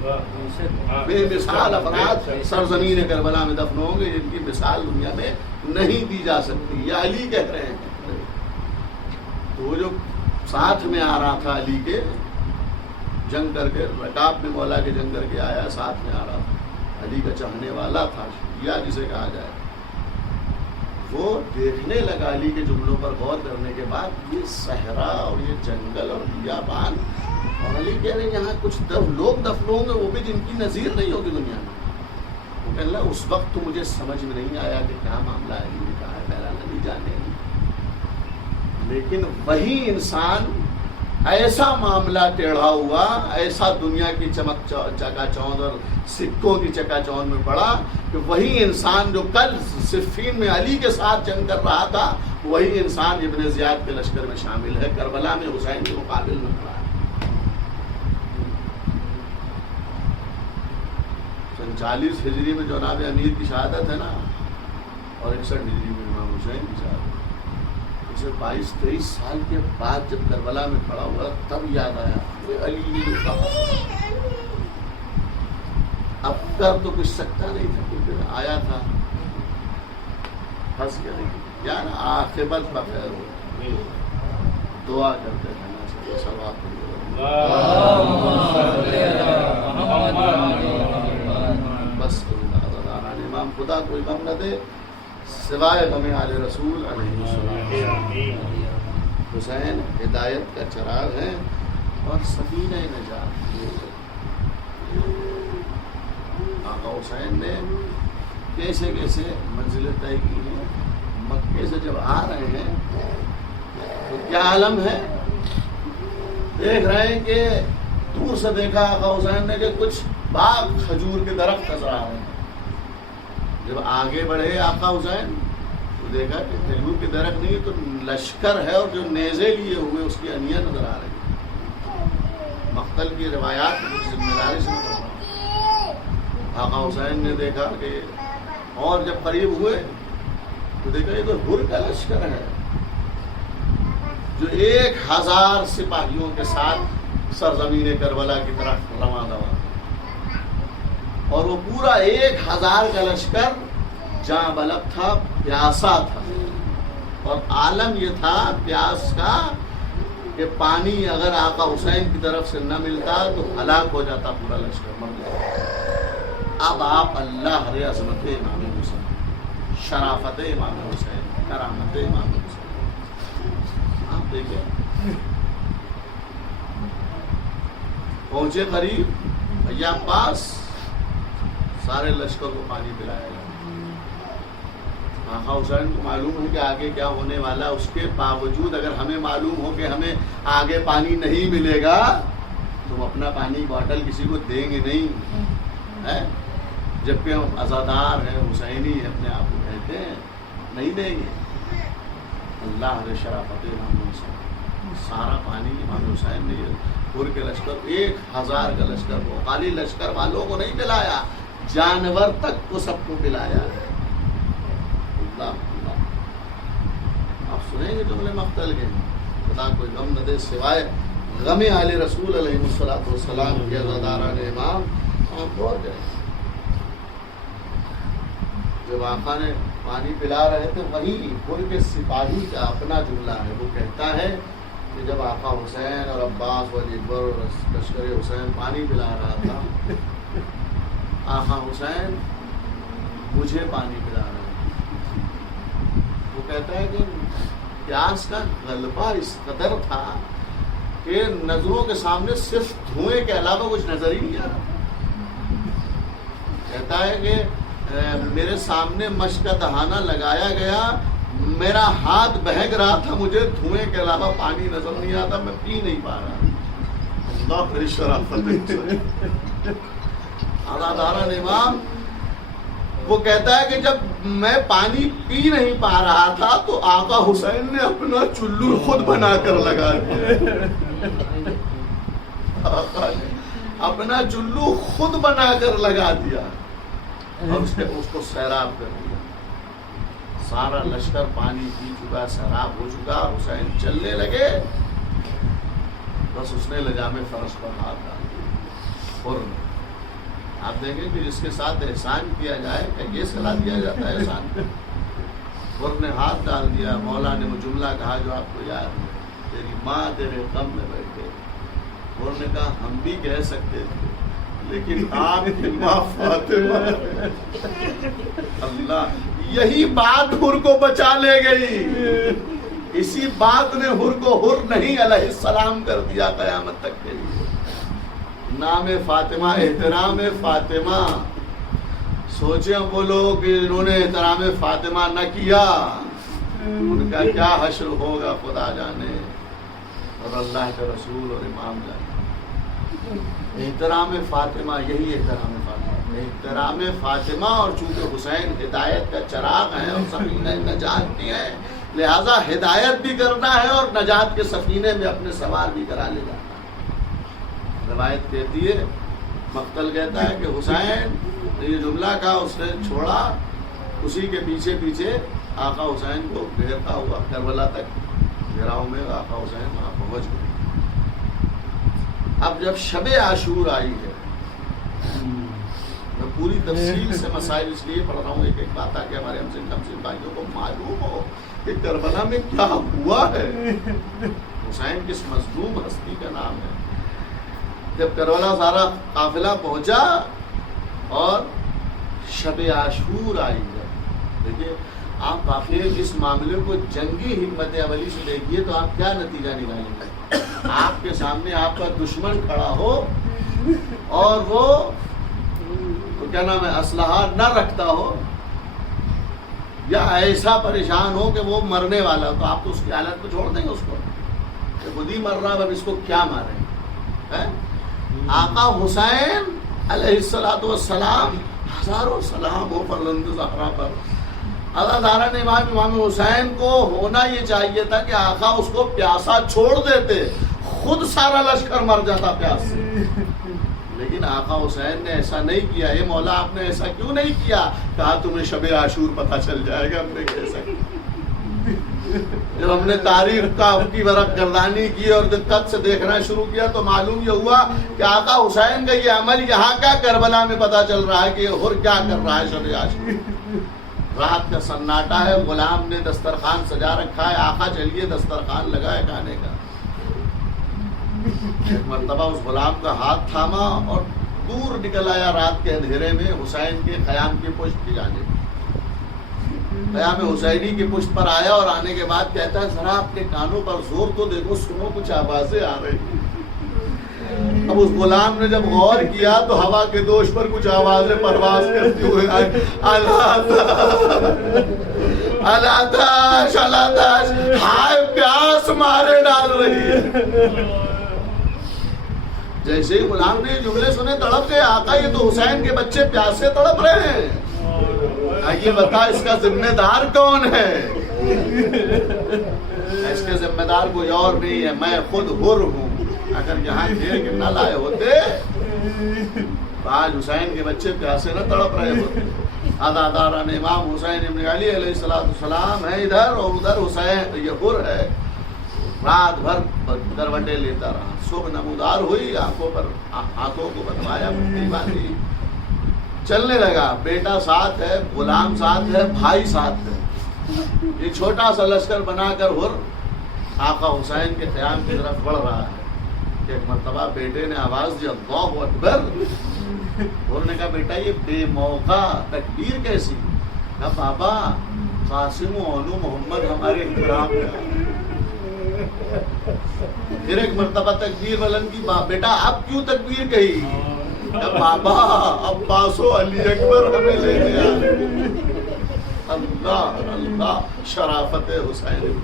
بے مثال افراد سرزمین کربلا میں دفن ہوں گے جن کی مثال دنیا میں نہیں دی جا سکتی. یہ علی کہہ رہے ہیں. تو وہ جو ساتھ میں آ رہا تھا علی کے، جنگ کر کے رکاب میں مولا کے جنگ کر کے آیا، ساتھ میں آ رہا تھا، علی کا چاہنے والا تھا، یا جسے کہا جائے. وہ دیکھنے لگا علی کے جملوں پر غور کرنے کے بعد، یہ صحرا اور یہ جنگل اور بیابان، اور علی کہہ رہے یہاں کچھ لوگ دفن ہوں گے وہ بھی جن کی نظیر نہیں ہوگی دنیا میں. وہ کہہ اللہ اس وقت تو مجھے سمجھ میں نہیں آیا کہ کیا معاملہ ہے. علی نے کہا ہے میرا نبی جانے، لیکن وہی انسان ایسا معاملہ ٹیڑھا ہوا، ایسا دنیا کی چمک چکا چوند اور سکوں کی چکا چوند میں پڑا کہ وہی انسان جو کل صفین میں علی کے ساتھ جنگ کر رہا تھا، وہی انسان ابن زیاد کے لشکر میں شامل ہے، کربلا میں حسین کے مقابل میں کھڑا ہے. 40 ہجری میں جناب امیر کی شہادت ہے نا، اور 61 ہجری میں امام حسین کی شہادت. 22-23 سال کے بعد جب کربلا میں کھڑا ہوا تب یاد آیا کہ علی نے کہا. اب کر تو کچھ سکتا نہیں تھا، کیونکہ آیا تھا پھنس گیا. کیا نا عاقبت بخیر ہو، دعا کرتے رہنا چاہیے. صلوات بس امام خدا کوئی غم نہ دے سوائے غم آل رسول علیہ السلام. حسین ہدایت کا چراغ ہے اور سفینہ نجات. آقا حسین نے کیسے کیسے منزلیں طے کی ہیں. مکے سے جب آ رہے ہیں تو کیا عالم ہے، دیکھ رہے ہیں کہ دور سے دیکھا آقا حسین نے کہ کچھ باغ کھجور کے درخت نظر آ رہے ہیں. جب آگے بڑھے آقا حسین تو دیکھا کہ کھجور کے درخت نہیں تو لشکر ہے، اور جو نیزے لیے ہوئے اس کی انیاں نظر آ رہی ہیں. مقتل کی روایات ذمہ داری سے آقا حسین نے دیکھا کہ اور جب قریب ہوئے تو دیکھا یہ تو حر کا لشکر ہے جو 1000 سپاہیوں کے ساتھ سرزمین کربلا کی طرف روانہ ہوا، اور وہ پورا 1000 کا لشکر جاں بلب تھا، پیاسا تھا، اور عالم یہ تھا پیاس کا کہ پانی اگر آقا حسین کی طرف سے نہ ملتا تو ہلاک ہو جاتا، پورا لشکر مر جاتا۔ اب آپ اللہ رے عظمت امام حسین، شرافت امام حسین، کرامت امام حسین، آپ دیکھیں پہنچے قریب، بھیا پاس سارے لشکر کو پانی پلایا گیا۔ آقا حسین کو معلوم ہے کہ آگے کیا ہونے والا، اس کے باوجود اگر ہمیں معلوم ہو کہ ہمیں آگے پانی نہیں ملے گا تو ہم اپنا پانی باٹل کسی کو دیں گے نہیں، جبکہ ہم عزادار ہیں، حسینی اپنے آپ کو کہتے ہیں، نہیں دیں گے۔ اللہ علیہ شرافت امام حسین، سارا پانی امام حسین نے پور کے لشکر 1000 کا لشکر کو، خالی لشکر والوں کو نہیں پلایا، جانور تک کو سب کو پلایا۔ آپ سنیں گے جملے مقتل کے، خدا کوئی غم نہ دے سوائے غم آل رسول علیہ الصلوۃ والسلام کے عزاداران امام۔ آپ غور کریں، جب آقا نے پانی پلا رہے تھے وہی پور کے سپاہی کا اپنا جملہ ہے، وہ کہتا ہے کہ جب آقا حسین اور عباس ولی اکبر اور لشکر حسین پانی پلا رہا تھا، آقا حسین مجھے پانی پلا رہا ہے۔ وہ کہتا ہے کہ پیاس کا غلبہ اس قدر تھا کہ نظروں کے سامنے صرف دھوئیں کے علاوہ کچھ نظر ہی نہیں آ رہا۔ کہتا ہے کہ میرے سامنے مشک کا دہانہ لگایا گیا، میرا ہاتھ بہک رہا تھا، مجھے دھوئیں کے علاوہ پانی نظر نہیں آتا، میں پی نہیں پا رہا۔ اللہ کی شرافت عزاداران امام، وہ کہتا ہے کہ جب میں پانی پی نہیں پا رہا تھا تو آقا حسین نے اپنا چلو خود بنا کر لگا دیا، آقا نے اپنا چلو خود بنا کر لگا دیا اور اس کو سیراب کر دیا۔ سارا لشکر پانی پی چکا، سیراب ہو چکا، حسین چلنے لگے، بس اس نے لجام فرس پر ہاتھ ڈال دیا۔ اور آپ دیکھیں کہ جس کے ساتھ احسان کیا جائے کہ یہ صلاح دیا جاتا ہے احسان، اور نے ہاتھ ڈال دیا۔ مولا نے وہ جملہ کہا جو آپ کو یاد ہے، تیری ماں تیرے غم میں بیٹھے، اور نے کہا ہم بھی کہہ سکتے تھے لیکن آپ کی ماں فاطمہ، اللہ یہی بات حر کو بچا لے گئی، اسی بات نے حر کو حر نہیں علیہ السلام کر دیا قیامت تک کے لیے۔ نام فاطمہ، احترام فاطمہ، سوچیں وہ لوگ کہ انہوں نے احترام فاطمہ نہ کیا، ان کا کیا حشر ہوگا خدا جانے اور اللہ کے رسول اور امام جانے۔ احترام فاطمہ، یہی احترام فاطمہ، احترام فاطمہ، اور چونکہ حسین ہدایت کا چراغ ہے اور سفینہ نجات بھی ہے، لہذا ہدایت بھی کرنا ہے اور نجات کے سفینے میں اپنے سوار بھی کرا لے جانا۔ روایت کہتی ہے، مقتل کہتا ہے کہ حسین یہ جملہ کہا، اس نے چھوڑا، اسی کے پیچھے پیچھے آقا حسین کو گھیرتا ہوا کربلا تک، گھیراؤ میں آقا حسین وہاں پہنچ گئے۔ اب جب شب عاشور آئی ہے، میں پوری تفصیل سے مسائل اس لیے پڑھ رہا ہوں ایک ایک بات تاکہ ہمارے ہم سے بھائیوں کو معلوم ہو کہ کربلا میں کیا ہوا ہے۔ حسین کس مظلوم ہستی کا نام ہے۔ جب کربلا سارا قافلہ پہنچا اور شب عاشور آئی ہے، دیکھیے آپ واقعی اس معاملے کو جنگی حکمت عملی سے دیکھیے تو آپ کیا نتیجہ نکالیں گے۔ آپ کے سامنے آپ کا دشمن کھڑا ہو اور وہ کیا نام ہے اسلحہ نہ رکھتا ہو، یا ایسا پریشان ہو کہ وہ مرنے والا ہو، تو آپ تو اس کی حالت کو چھوڑ دیں گے اس کو کہ خود ہی مر رہا ہے، اب اس کو کیا ماریں۔ آقا حسین علیہ السلام، ہزاروں سلام ہو فرزند زہرا پر، عزاداران امام حسین کو ہونا یہ چاہیے تھا کہ آقا اس کو پیاسا چھوڑ دیتے، خود سارا لشکر مر جاتا پیاس سے. لیکن آقا حسین نے ایسا نہیں کیا. اے مولا آپ نے ایسا کیوں نہیں کیا؟ کہا تمہیں شب عاشور پتہ چل جائے گا ہم نے کیسا کیا. جب ہم نے تاریخ کا کی ورق گردانی کی اور دقت سے دیکھنا شروع کیا تو معلوم یہ ہوا کہ آقا حسین کا یہ عمل یہاں کا کربلا میں پتہ چل رہا ہے کہ اور کیا کر رہا ہے شب عاشور. رات کا سناٹا ہے, غلام نے دسترخوان سجا رکھا ہے. آقا چلیے دسترخوان لگا ہے کھانے کا. ایک مرتبہ اس غلام کا ہاتھ تھاما اور دور نکل آیا رات کے اندھیرے میں حسین کے خیام کی پشت کی جانب. خیام حسینی کی پشت پر آیا اور آنے کے بعد کہتا ہے ذرا اپنے کانوں پر زور تو دیکھو, سنو کچھ آوازیں آ رہی. اب اس غلام نے جب غور کیا تو ہوا کے دوش پر کچھ آوازیں پرواز کرتی ہوئے آئے. اللہ ہائے پیاس مارے ڈال رہی ہے. جیسے ہی غلام نے جملے سنے تڑپ گئے. آقا یہ تو حسین کے بچے پیاس سے تڑپ رہے ہیں. یہ بتا اس کا ذمہ دار کون ہے؟ اس کے ذمہ دار کوئی اور نہیں ہے, میں خود حر ہوں. اگر یہاں گھیر کے نہ لائے ہوتے تو آج حسین کے بچے پیاسے نہ تڑپ رہے ہوتے. اداداران امام حسین ابن علی علیہ السلام ہے ادھر اور ادھر حسین یہ حر ہے. رات بھر کروٹیں لیتا رہا. صبح نمودار ہوئی, ہاتھوں کو بتوایا, پٹی باندھی, چلنے لگا. بیٹا ساتھ ہے, غلام ساتھ ہے, بھائی ساتھ ہے. یہ چھوٹا سا لشکر بنا کر حر آقا حسین کے قیام کی طرف بڑھ رہا ہے. ایک مرتبہ بیٹے نے آواز دی اللہ اکبر. حر نے کہا بیٹا یہ بے موقع تکبیر کیسی؟ کہا بابا قاسم و انو محمد ہمارے احترام میں. پھر ایک مرتبہ تکبیر بلند کی. بیٹا اب کیوں تکبیر کہی؟ بابا عباس و علی اکبر ہمیں لے لیا. اللہ اللہ شرافت حسین.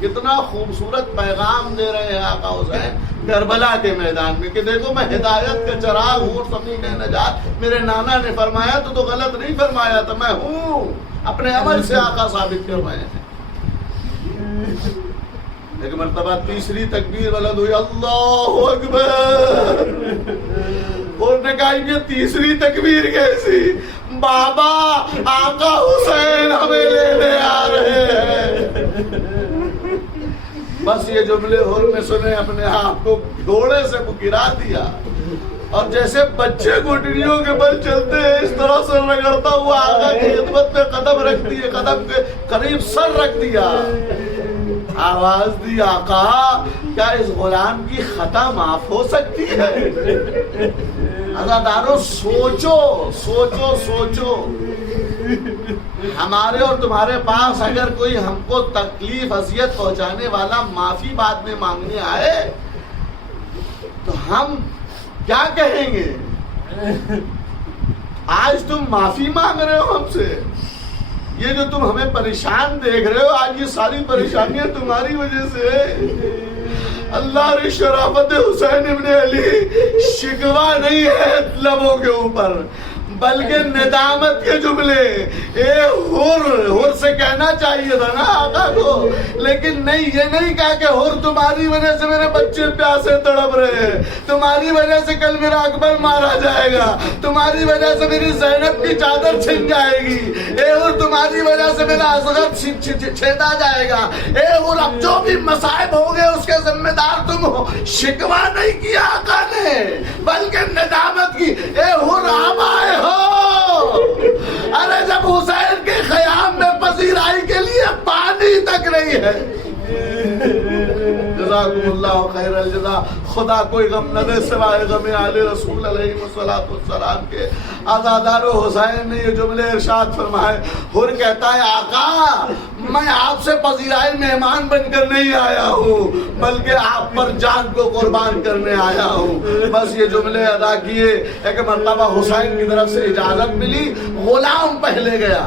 کتنا خوبصورت پیغام دے رہے ہیں آقا حسین کربلا کے میدان میں کہ دیکھو میں ہدایت کا چراغ ہوں, سبھی کا نجات. میرے نانا نے فرمایا تو غلط نہیں فرمایا تھا, میں ہوں. اپنے عمل سے آقا ثابت کر رہے ہیں. ایک مرتبہ تیسری تکبیر بلند ہوئی اللہ اکبر. اور نے کہا یہ تیسری تکبیر کیسی؟ بابا آقا حسین ہمیں لینے آ رہے ہیں. بس یہ جملے حر میں سنے, اپنے آپ کو گھوڑے سے گرا دیا اور جیسے بچے گھٹنیوں کے بل چلتے ہیں اس طرح سے رگڑتا ہوا آقا کی خدمت میں قدم رکھ دیے, قدم کے قریب سر رکھ دیا. آواز دی آقا کیا اس غلام کی خطا معاف ہو سکتی ہے؟ عزادارو سوچو سوچو سوچو. ہمارے اور تمہارے پاس اگر کوئی ہم کو تکلیف اذیت پہنچانے والا معافی بعد میں مانگنے آئے تو ہم کیا کہیں گے؟ آج تم معافی مانگ رہے ہو ہم سے. یہ جو تم ہمیں پریشان دیکھ رہے ہو آج یہ ساری پریشانیاں تمہاری وجہ سے. اللہ ری شرافت حسین ابن علی شکوہ نہیں ہے لبوں کے اوپر بلکہ ندامت کے جملے. اے حر سے کہنا چاہیے تھا نا آقا کو, لیکن نہیں, یہ نہیں کہا کہ حر تمہاری وجہ سے میرے بچے پیاسے تڑپ رہے ہیں, تمہاری وجہ سے کل میرا اکبر مارا جائے گا, تمہاری وجہ سے میری زینب کی چادر چھن جائے گی, اے حر تمہاری وجہ سے میرا اصغر چھیدا جائے گا. اے حر اب جو بھی مصائب ہو گئے اس کے ذمہ دار تم ہو. شکوہ نہیں کیا آقا نے بلکہ ندامت کی. اے حر آپ آئے ہو. ارے جب حسین کے خیام میں پذیرائی کے لیے پانی تک نہیں ہے. جزاکم اللہ خیر الجزا. خدا کوئی غم نہ دے سوائے غم آل رسول علیہ السلام کے. عزادارو حسین نے یہ جملے ارشاد فرمائے. حر کہتا ہے آقا میں آپ سے پذیرائی مہمان بن کر نہیں آیا ہوں بلکہ آپ پر جان کو قربان کرنے آیا ہوں. بس یہ جملے ادا کیے. ایک مرتبہ حسین کی طرف سے اجازت ملی, غلام پہلے گیا.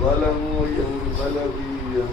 ظلموا ينقلبون